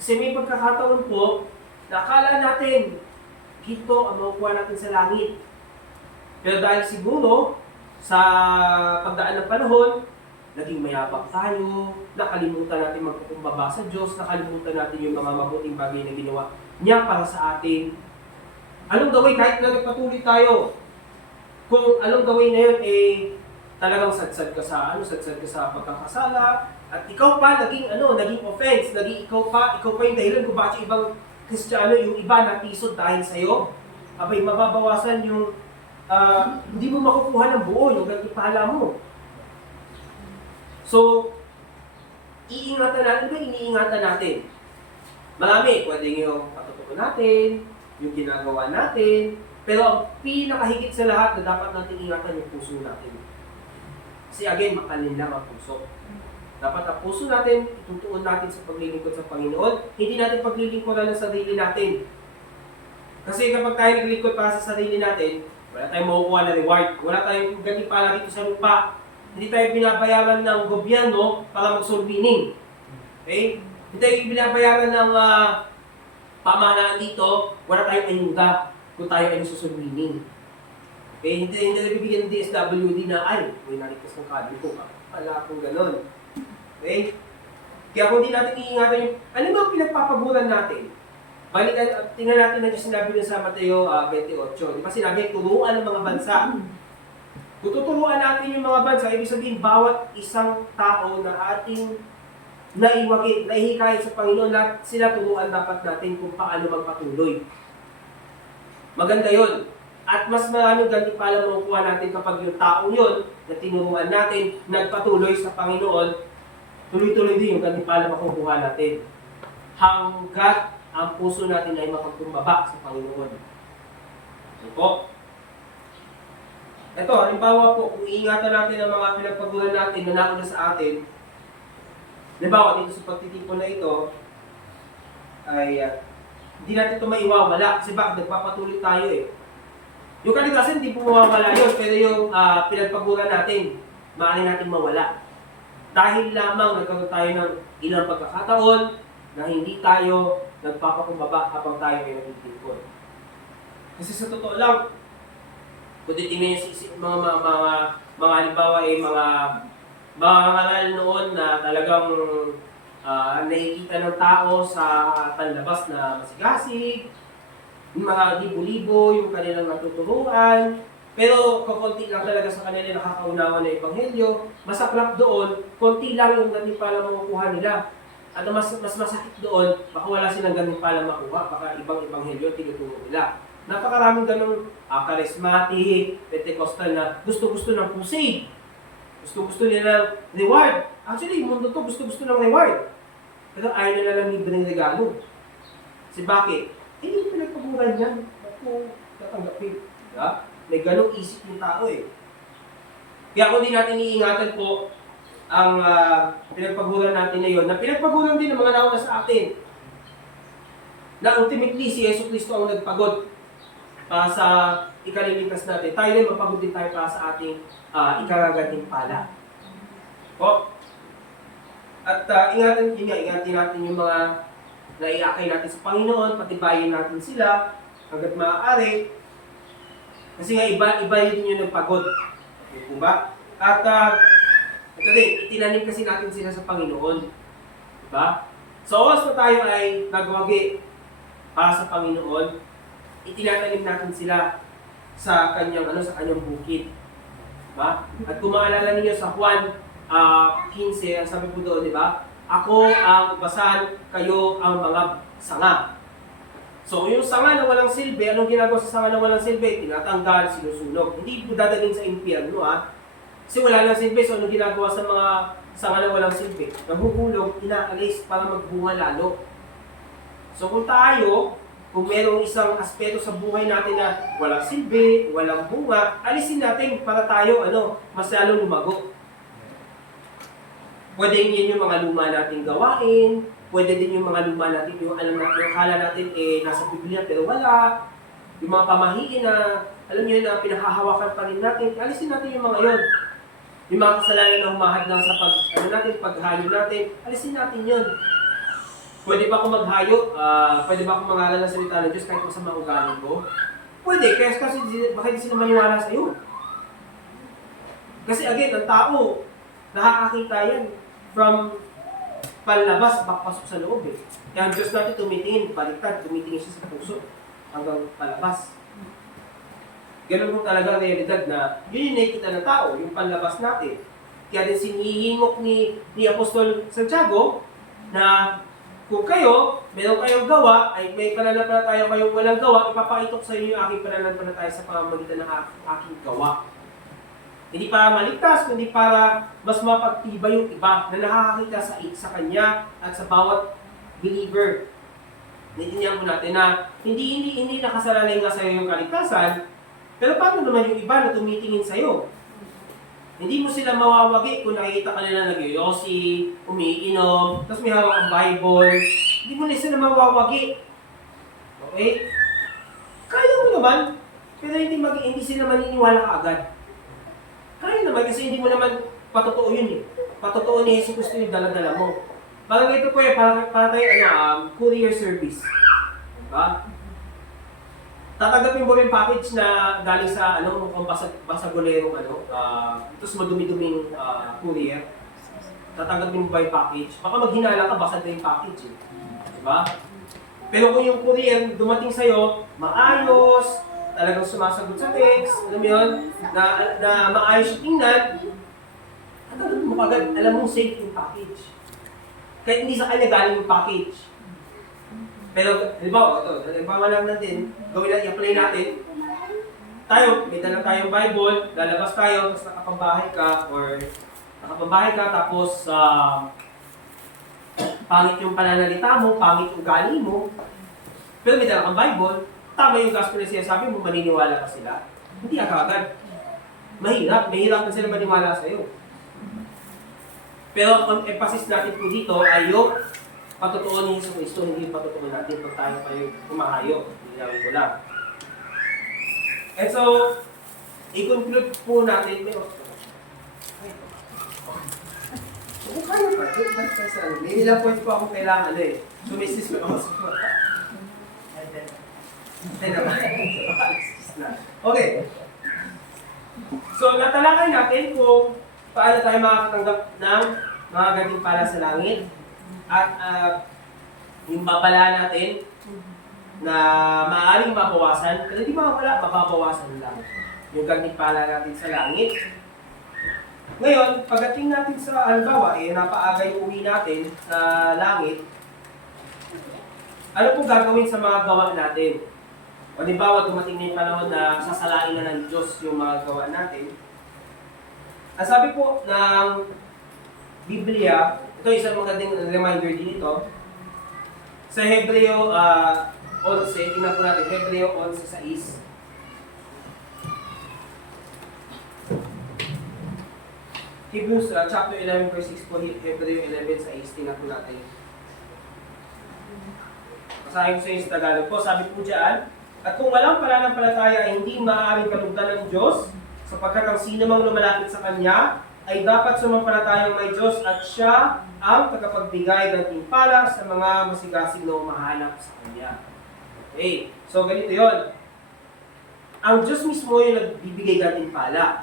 Kasi may pagkakataon po na akala natin ito ang makukuha natin sa langit. Pero dahil siguro sa pagdaan ng panahon, naging mayabang tayo, nakalimutan natin magpakumbaba sa Diyos, nakalimutan natin yung mga mabuting bagay na ginawa niya para sa atin. Anong gawin kahit na nagpatuloy tayo? Kung anong gawin na yun, talagang sadsad ka sa pagkakasala, at ikaw pa naging offense, ikaw pa yung dahilan kung bakit ibang Kristiyano, yung iba natisod dahil sa'yo, abay mababawasan yung hindi mo makukuha ng buo yung gantimpala mo. So, iniingatan natin. Marami, pwede yung patutuko natin, yung ginagawa natin, pero ang pinakahigit sa lahat na dapat natin ingatan yung puso natin. Kasi again, makalin lang ang puso. Dapat ang puso natin, itutuon natin sa paglilingkod sa Panginoon, hindi natin paglilingkodan ng sarili natin. Kasi kapag tayo naglilingkod para sa sarili natin, wala tayong makukuha na reward, wala tayong gantimpala dito sa lupa. Hindi tayo binabayaran ng gobyerno para mag-soul winning. Okay? Hindi tayo binabayaran ng pamahalaan dito, wala tayong ayuda kung tayo ay soul winning. Okay? Hindi nabibigyan ng DSWD na, may naligtas ng kadi ko. Wala akong ganon. Okay? Kaya kung hindi natin iingatan yung, ano ba pinagpapaguran natin? Tingnan natin na yung sinabi niya sa Mateo 28. Di ba sinabi, turuan ng mga bansa. Kung tuturuan natin yung mga bansa, ibig sabihin, bawat isang tao na ating naihikayat sa Panginoon, na sila turuan dapat natin kung paano magpatuloy. Maganda yon. At mas maraming gantimpala makukuha natin kapag yung taong yon na tinuruan natin, nagpatuloy sa Panginoon, tuloy-tuloy din yung gantimpala makukuha natin. Hanggat ang puso natin ay makapagkumbaba sa Panginoon. So po, ito, halimbawa po, kung iingatan natin ang mga pinagpaguran natin na nauna sa atin, halimbawa dito sa pagtitipon na ito, ay hindi natin ito maiwawala kasi bakit nagpapatuloy tayo eh. Yung kaligtasan hindi po mawawala yun, pero yung pinagpaguran natin, maaari natin mawala. Dahil lamang nagkaroon tayo ng ilang pagkakataon na hindi tayo nagpapakumbaba habang tayo ay nagtitipon. Kasi sa totoo lang, kung titingnan yung mga halimbawa mga ngaral noon na talagang nakikita ng tao sa panlabas na masigasig, yung mga libo-libo, yung kanilang natuturuan, pero konti lang talaga sa kanila nakakaunawa ng Ebanghelyo, masaklap doon, konti lang yung gantimpala makukuha nila. At mas masakit doon, baka wala silang gantimpala makuha, baka ibang Ebanghelyo tinuturo nila. Napakaraming ganong charismatic, Pentecostal na gusto-gusto ng crusade. Gusto-gusto nila ng reward. Actually, yung mundo to gusto-gusto ng reward. Pero ayaw nila lang libreng regalo. Kasi bakit? Hindi pinagpaguran yan. Ako tatanggapin. Diba? May ganong isip ng tao eh. Kaya kung di natin iingatan po ang pinagpaguran natin na yun, na pinagpaguran din ng mga nauna sa atin, na ultimately si Yesu Cristo ang nagpagod para sa ikaliligtas natin. Tayo din mapagod din tayo para sa ating ikagagantimpala. Po? At ingatin natin yung mga na iakay natin sa Panginoon, patibayin natin sila hanggat maaari. Kasi nga iba din yun ng pagod. Okay po ba? At ito din, itinanim kasi natin sila sa Panginoon. Diba? So, oras na tayo ay nagwagi para sa Panginoon, itinatanim natin sila sa kanyang bukid. Diba? At kung maalala niyo sa Juan 15, ang sabi po doon, di ba? Ako ang ubasan, kayo ang mga sanga. So, yung sanga na walang silbi, anong ginagawa sa sanga na walang silbi? Tinatanggal, sinusunog. Hindi po dadalhin sa impyerno, ha? Kasi wala lang silbi, so anong ginagawa sa mga sanga na walang silbi? Nahuhulog, inaalis para magbunga lalo. So, kung merong isang aspeto sa buhay natin na walang silbi, walang bunga, alisin natin para tayo, mas lalo lumago. Pwede yun yung mga luma nating gawain, pwede din yung mga luma natin, yung alam natin, yung akala natin nasa Biblia pero wala. Yung mga pamahiin na, alam nyo na pinakahawakan pa rin natin, alisin natin yung mga yun. Yung mga kasalanan na humahad lang sa paghayo natin, alisin natin yun. Pwede ba akong maghayo? Pwede ba akong mangaral ng salita ng Diyos kahit masama ugali ko? Pwede, kasi bakit di sila maniwala sa'yo? Kasi again, ang tao, nakakakita yan from palabas, bakpasok sa loob eh. Kaya ang Diyos natin tumitingin, baliktad, tumitingin siya sa puso hanggang palabas. Ganun po talaga ang realidad na yun yung nakikita ng tao, yung palabas natin. Kaya din sinihingok ni Apostol Santiago na kung meron kayong gawa, ay may pananampalataya kayong walang gawa, ipapakita ko sa inyo yung aking pananampalataya sa pamamagitan ng aking gawa. Hindi para maligtas, kundi para mas mapagtibay yung iba na nakakakita sa Kanya at sa bawat believer. Naintindihan po natin na hindi nakasalalay nga sa'yo yung kaligtasan, pero paano naman yung iba na tumitingin sa'yo? Hindi mo sila mawawagi kung nakikita ka nila nag-yosi, umiinom, tapos may hawak ang Bible. Hindi mo na sila mawawagi. Okay? Kaya mo naman, pero hindi sila maniniwala kaagad. Kaya naman kasi hindi mo naman patotoo yun eh. Patotoo ni Jesus Cristo yung dala-dala mo. Parang ito po para tayo courier service. Diba? Tatanggapin mo yung package na galing sa mukhang basagolerong tapos madumi-duming courier. Tatanggapin mo ba yung package? Baka maghinala ka, basag na yung package eh. Diba? Pero kung yung courier dumating sa'yo, maayos, talagang sumasagot sa text, alam mo yun, na maayos yung tingnan, tatanggapin mo kagad, alam mo safe yung package. Kahit hindi sa kanya galing yung package. Pero, halimbawa lang natin, i-apply natin, may dala tayong Bible, lalabas tayo, tapos nakapambahay ka, tapos pangit yung pananalita mo, pangit yung ugali mo, pero may dala kang Bible, tama yung gospel na sinasabi mo, maniniwala ka sila. Hindi agad. Mahirap na sila maniwala sa'yo. Pero ang emphasis natin po dito ay yung patotoo ni Jesus Cristo, hindi yung patotoo natin pag tayo pa yung umahayo. Hinawin ko lang. And so, i-conclude po natin, kung kaya pa, may ilang points po akong kailangan Sumisis ko ako. Okay. So, natalakay natin kung paano tayo makakatanggap ng mga gantimpala sa langit. At yung babala natin na maaaring mabawasan, pero hindi mawawala, mababawasan lang yung gantimpala natin sa langit. Ngayon, pagdating natin sa halimbawa, napaaga yung uwi natin sa langit, ano po gagawin sa mga gawa natin? O halimbawa, dumating na yung panahon na sasalain na ng Diyos yung mga gawa natin. Ang sabi po ng Biblia, ito isang magandang reminder din ito. Sa Hebreo 11, tingnan po natin, Hebreo 11:6. Hebrews chapter 11 verse 6 po, Hebreo 11:6, tingnan po natin. Basahin ko sa inyo sa Tagalog po, sabi po dyan, at kung walang pananampalataya ay hindi maaaring kalugdan ng Diyos, sapagkat ang sino mang lumalapit sa Kanya ay dapat sumampalatayang may Diyos at siya ang tagapagbigay ng timpala sa mga masigasig na umahanap sa Kanya. Okay, so ganito yon. Ang Diyos mismo yung nagbibigay ng timpala.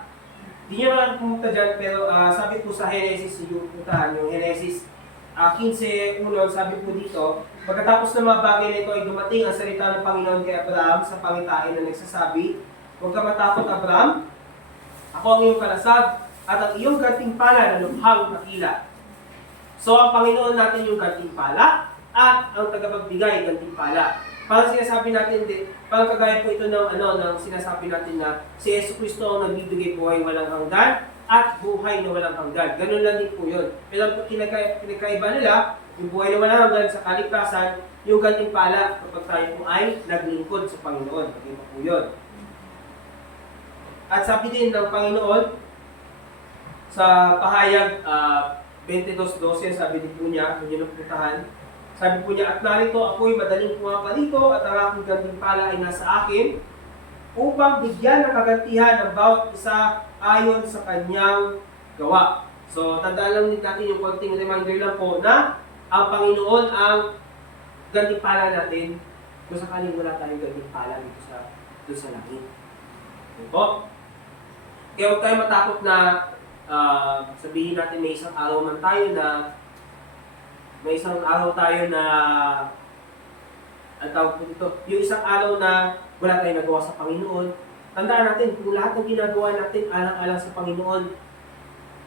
Hindi niya naman pumunta dyan, pero sabi po sa Genesis, yung puntahan, yung Genesis 15:1, sabi po dito, pagkatapos ng mga bagay na ito ay dumating ang salita ng Panginoon kay Abraham sa pangitain na nagsasabi, "Huwag ka matakot, Abraham, ako ang iyong kalasag at ang iyong gantimpala na lubhang dakila." So ang Panginoon natin yung gantimpala at ang tagapagbigay gantimpala. Parang sinasabi natin din, parang kagaya po ito ng sinasabi natin na si Yesu Cristo ang nagbibigay buhay walang hanggan at buhay na walang hanggan. Ganun lang din po yun. Pero pinagkaiba nila, yung buhay na walang hanggan sa kaligtasan, yung gantimpala kapag tayo po ay naglingkod sa Panginoon. Pag-iba po yun. At sabi din ng Panginoon, sa pahayag 22:12, sabi din po niya, kung yun ang puntahan, sabi po niya, "At narito ako'y madaling pumaparito at ang aking gantimpala ay nasa akin upang bigyan ng kagantihan ng bawat isa ayon sa kanyang gawa." So, tandaan lang din natin yung konting reminder lang po na ang Panginoon ang gantimpala natin kung sakaling wala tayong gantimpala dito sa langit. Okay po? Kaya huwag tayo matakot na sabihin natin may isang araw man tayo na ang tawag po dito, yung isang araw na wala tayong nagawa sa Panginoon. Tandaan natin, kung lahat ng ginagawa natin alang-alang sa Panginoon,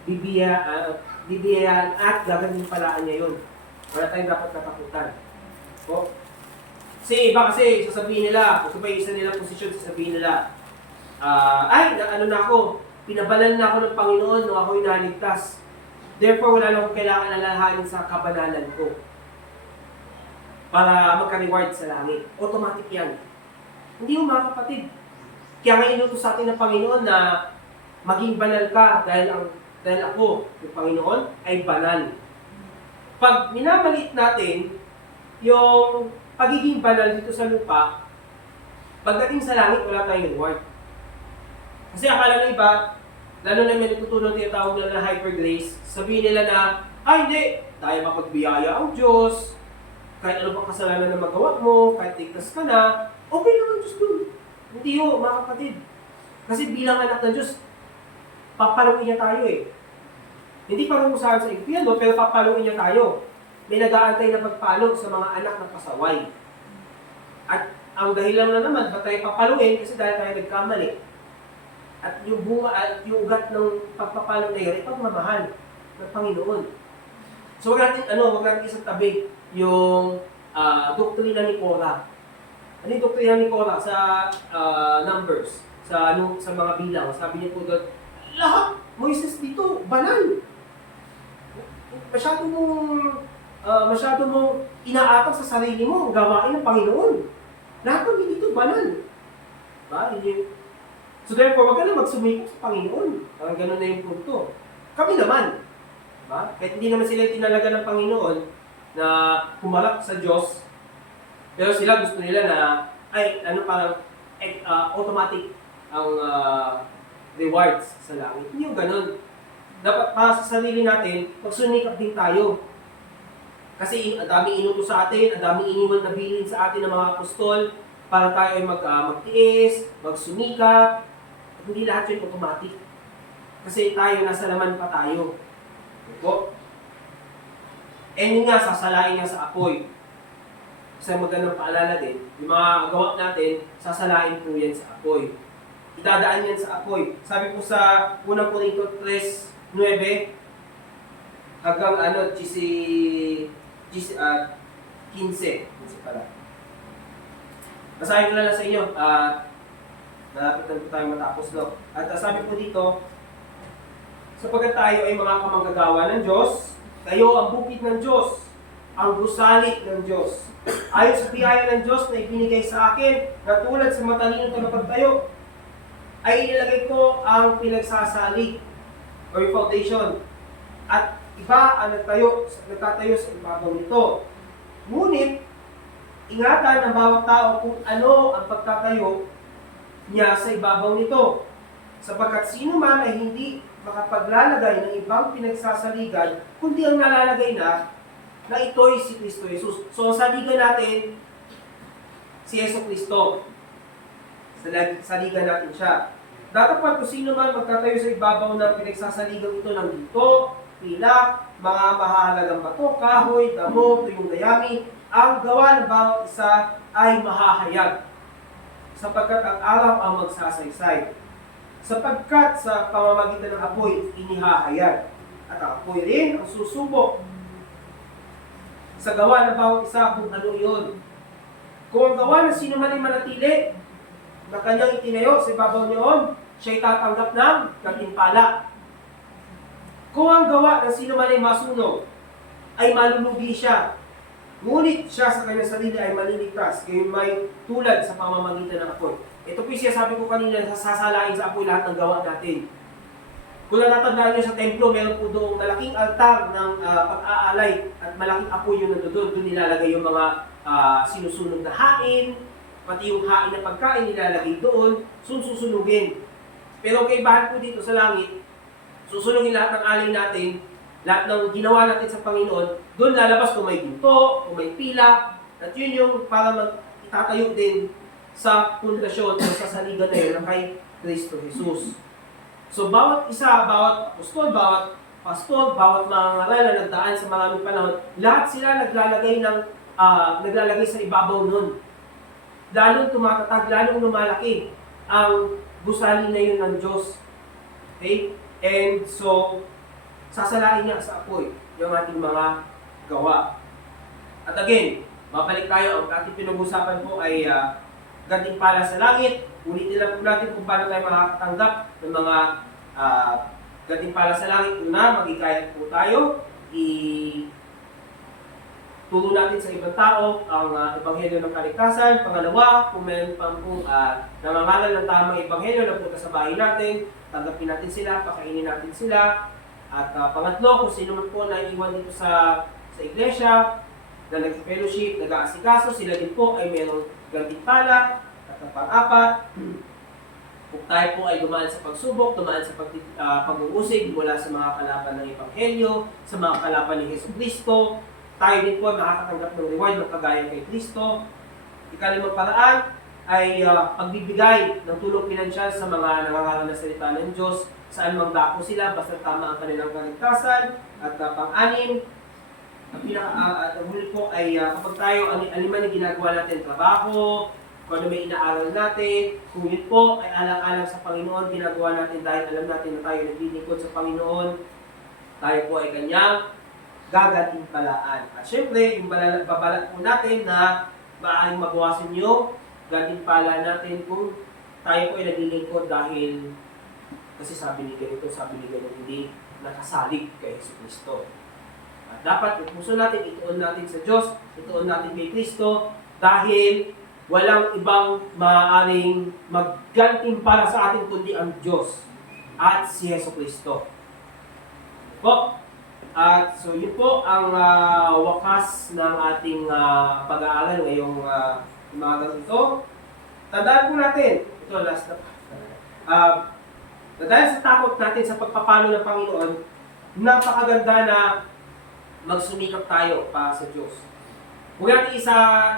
bibiyayaan at gagantimpalaan niya yun. Wala tayong dapat katakutan. O? Kasi iba kasi, sasabihin nila, kung sabay isa nilang posisyon, sasabihin nila, pinabalan na ako ng Panginoon nung ako'y naligtas. Therefore, wala na akong kailangan alalahanin sa kabanalan ko para magka-reward sa langit. Automatic yan. Hindi mo mga kapatid. Kaya nga inutos sa atin ng Panginoon na maging banal ka dahil ako, yung Panginoon, ay banal. Pag minamaliit natin yung pagiging banal dito sa lupa, pagdating sa langit, wala tayong reward. Kasi akala ng iba, lalo na may natutunan tinatawag nila na hyper grace, sabihin nila na, hindi, tayo mapagbiyaya ang Diyos, kahit ano pang kasalanan na magawa mo, kahit ligtas ka na, okay lang ang Diyos dun. Hindi yun, mga kapatid. Kasi bilang anak ng Diyos, papaluin niya tayo eh. Hindi parusahan sa impyerno, pero papaluin niya tayo. May nag-aantay na pagpalo sa mga anak ng pasaway. At ang dahilan na naman, ba't tayo papaluin? Kasi dahil tayo nagkamali. At yung bunga at yung ugat ng pagpapalo na yun, ipagmamahal ng Panginoon. So wag natin isang tabi yung doktrina ni Korah. Ano yung doktrina ni Korah sa Numbers, sa mga bilang? Sabi niya po doon, lahat, Moises dito, banal. Masyado mong inaatak sa sarili mo, gawain ng Panginoon. Lahat ng dito, banal. So therefore, wag ka na magsumikap sa Panginoon. Parang ganun na yung punto. Kami naman. Kahit hindi naman sila tinalaga ng Panginoon na humarap sa Diyos, pero sila gusto nila na, automatic ang rewards sa langit. Hindi yung ganun. Dapat para sa sarili natin, magsunikap din tayo. Kasi ang daming inutos sa atin, ang daming iniwan na bilin sa atin ng mga apostol, para tayo ay magtiis, magsumikap. Hindi lahat yun automatic. Kasi tayo, nasa laman pa tayo. Opo. And yun nga, sasalain nga sa apoy. Kasi magandang paalala din, yung mga gawa natin, sasalain po yan sa apoy. Idadaan yan sa apoy. Sabi po sa unang Corinto 3:9, hanggang 15 pala. Basahin ko na lang sa inyo. Nalapitan po tayo matapos, no? At sabi po dito, sapagkat tayo ay mga kamanggagawa ng Diyos, tayo ang bukid ng Diyos, ang gusali ng Diyos. Ayon sa biyaya ng Diyos na ibinigay sa akin, na tulad sa matalinong tagapagtayo, ay inilagay ko ang pinagsasali or foundation. At iba ang nagtatayo sa ibabaw nito. Ngunit, ingatan ng bawat tao kung ano ang pagtatayo niya sa ibabaw nito. Sapagkat sino man ay hindi makapaglalagay ng ibang pinagsasaligan, kundi ang nalalagay na ito'y si Kristo Jesus. So, saligan natin si Yeso Kristo. Saligan natin siya. Datapat kung sino man magtatayo sa ibabaw ng pinagsasaligang ito ng ginto, pilak, mga mahahalagang bato, kahoy, damo, tuyong dayami, ang gawa ng bawat isa ay mahahayag. Sapagkat ang araw ang magsasaysay. Sapagkat sa pamamagitan ng apoy, inihahayag. At ang apoy rin ang susubok sa gawa ng bawat isa kung ano yun. Kung ang gawa ng sino man ay manatili na kanyang itinayo sa ibabaw niyon, siya'y tatanggap ng gantimpala. Kung ang gawa ng sino man ay masunog, ay malulugi siya. Ngunit siya sa kanyang sarili ay maliligtas, gayon may tulad sa pamamagitan ng apoy. Ito po siya sabi ko kanina, sasalain sa apoy lahat ng gawa natin. Kung natatandaan nyo sa templo, meron po doong malaking altar ng pag-aalay at malaking apoy yung nandoon. Doon nilalagay yung mga sinusunog na hain, pati yung hain na pagkain nilalagay doon, susunugin. Pero kaibahan po dito sa langit, susunugin lahat ng alay natin, lahat ng ginawa natin sa Panginoon, doon lalabas kung may ginto, kung may pila, at yun yung para itatayo din sa pundasyon o sa saligan na yun na kay Kristo Jesus. So bawat isa, bawat apostol, bawat pastor, bawat mga ngaral na nagdaan sa maraming panahon, lahat sila naglalagay sa ibabaw nun. Lalong tumatatag, lalong lumalaki ang gusali na yun ng Diyos. Okay? And so, sasalain niya sa apoy yung ating mga gawa. At again, babalik tayo, ang ating pinag-usapan po ay gantimpala sa langit. Ulitin lang po natin kung paano tayo makakatanggap ng mga gantimpala sa langit. Una, magigayat po tayo. Ituro natin sa ibang tao ang ebanghelyo ng kaligtasan. Pangalawa, kung meron pang po nangangaral ng tamang ebanghelyo na punta sa bahay natin, tanggapin natin sila, pakainin natin sila. At pangatlo, kung sino man po na iwan dito sa iglesia, na nag-fellowship, nag-aasikaso, sila din po ay mayroong gantimpala. At ang pang-apat, kung tayo po ay dumaan sa pagsubok, dumaan sa pag-uusig mula sa mga kalaban ng Ebanghelyo, sa mga kalaban ni Hesus Kristo, tayo din po makakatanggap ng reward ng kagaya kay Kristo. Ikalimang paraan ay pagbibigay ng tulong pinansyal sa mga nangangaral na salita ng Diyos, saan mang dako sila, basta tama ang kanilang kaligtasan. At pang-anim, ang huli po ay kapag tayo, aliman na ginagawa natin, trabaho, kung ano may inaaral natin, kung yun po ay alang-alang sa Panginoon, ginagawa natin dahil alam natin na tayo naglilingkod sa Panginoon, tayo po ay kanyang gagantimpalaan. At syempre, yung babalat po natin na maaaring mabawasan yung gantimpala natin kung tayo po ay naglilingkod dahil kasi sabi ni ganito, sabi ni ganito, hindi nakasalig kay Hesus Kristo. At dapat yung puso natin, ituon natin sa Diyos, ituon natin kay Kristo dahil walang ibang maaaring maggantimpala sa atin kundi ang Diyos at si Hesus Kristo. Po. At so yun po ang wakas ng ating pag-aaral ngayong umagang ito. Tandaan po natin, ito last na dahil sa takot natin sa pagpapalo ng Panginoon, napakaganda na magsumikap tayo para sa Diyos. Huwag natin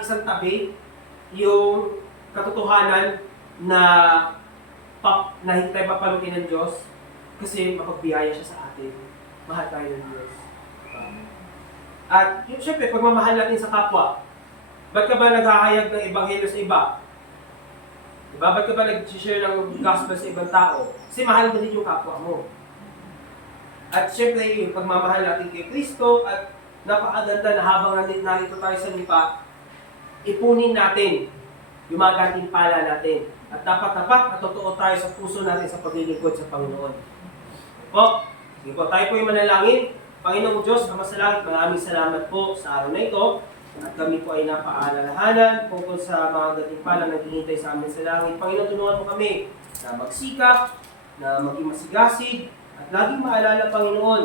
isang tabi yung katotohanan na hindi tayo papalutin ng Diyos kasi mapagbiyaya siya sa atin. Mahal tayo ng Diyos. At yun, syempre, pagmamahal natin sa kapwa, ba't ka ba naghahayag ng ebanghelyo sa iba? Diba? Ba't ka ba nag-share ng gospel sa ibang tao? Kasi mahal mo din yung kapwa mo. At syempre, yung pagmamahal natin kay Kristo at napakaganda na habang narito tayo sa lupa, ipunin natin yung mga gantimpala natin. At dapat at totoo tayo sa puso natin sa paglilingkod sa Panginoon. Po, sige po, tayo po yung manalangin. Panginoong Diyos, Ama sa langit, maraming salamat po sa araw na ito. At kami po ay napaalalahanan tungkol sa mga gantimpala na naghihintay sa amin sa langit. Panginoon, tulungan mo kami na magsikap, na maging masigasig, at laging maalala, Panginoon,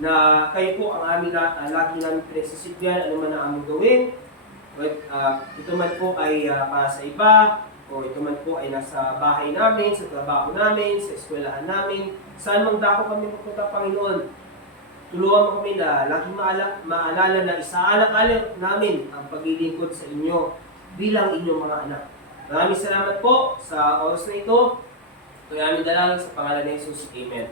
na kayo po ang aming lagi namin pinagsisigyan, ano man ang aming gawin. Ito man po ay para sa iba, o ito man po ay nasa bahay namin, sa trabaho namin, sa eskwelahan namin, saan mang dako kami magpunta, Panginoon. Tulungan mo kami na laging maalala na isaalang-alang namin ang paglilingkod sa inyo bilang inyong mga anak. Maraming salamat po sa oras na ito. Ito ay aming dalangin sa pangalan ni Jesus. Amen.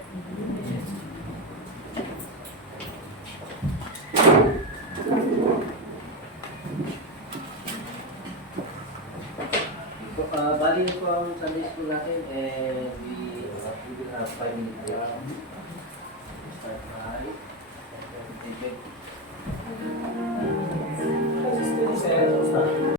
Bali po ang Sunday school natin and we will have 5 minutes. Start by David. Start.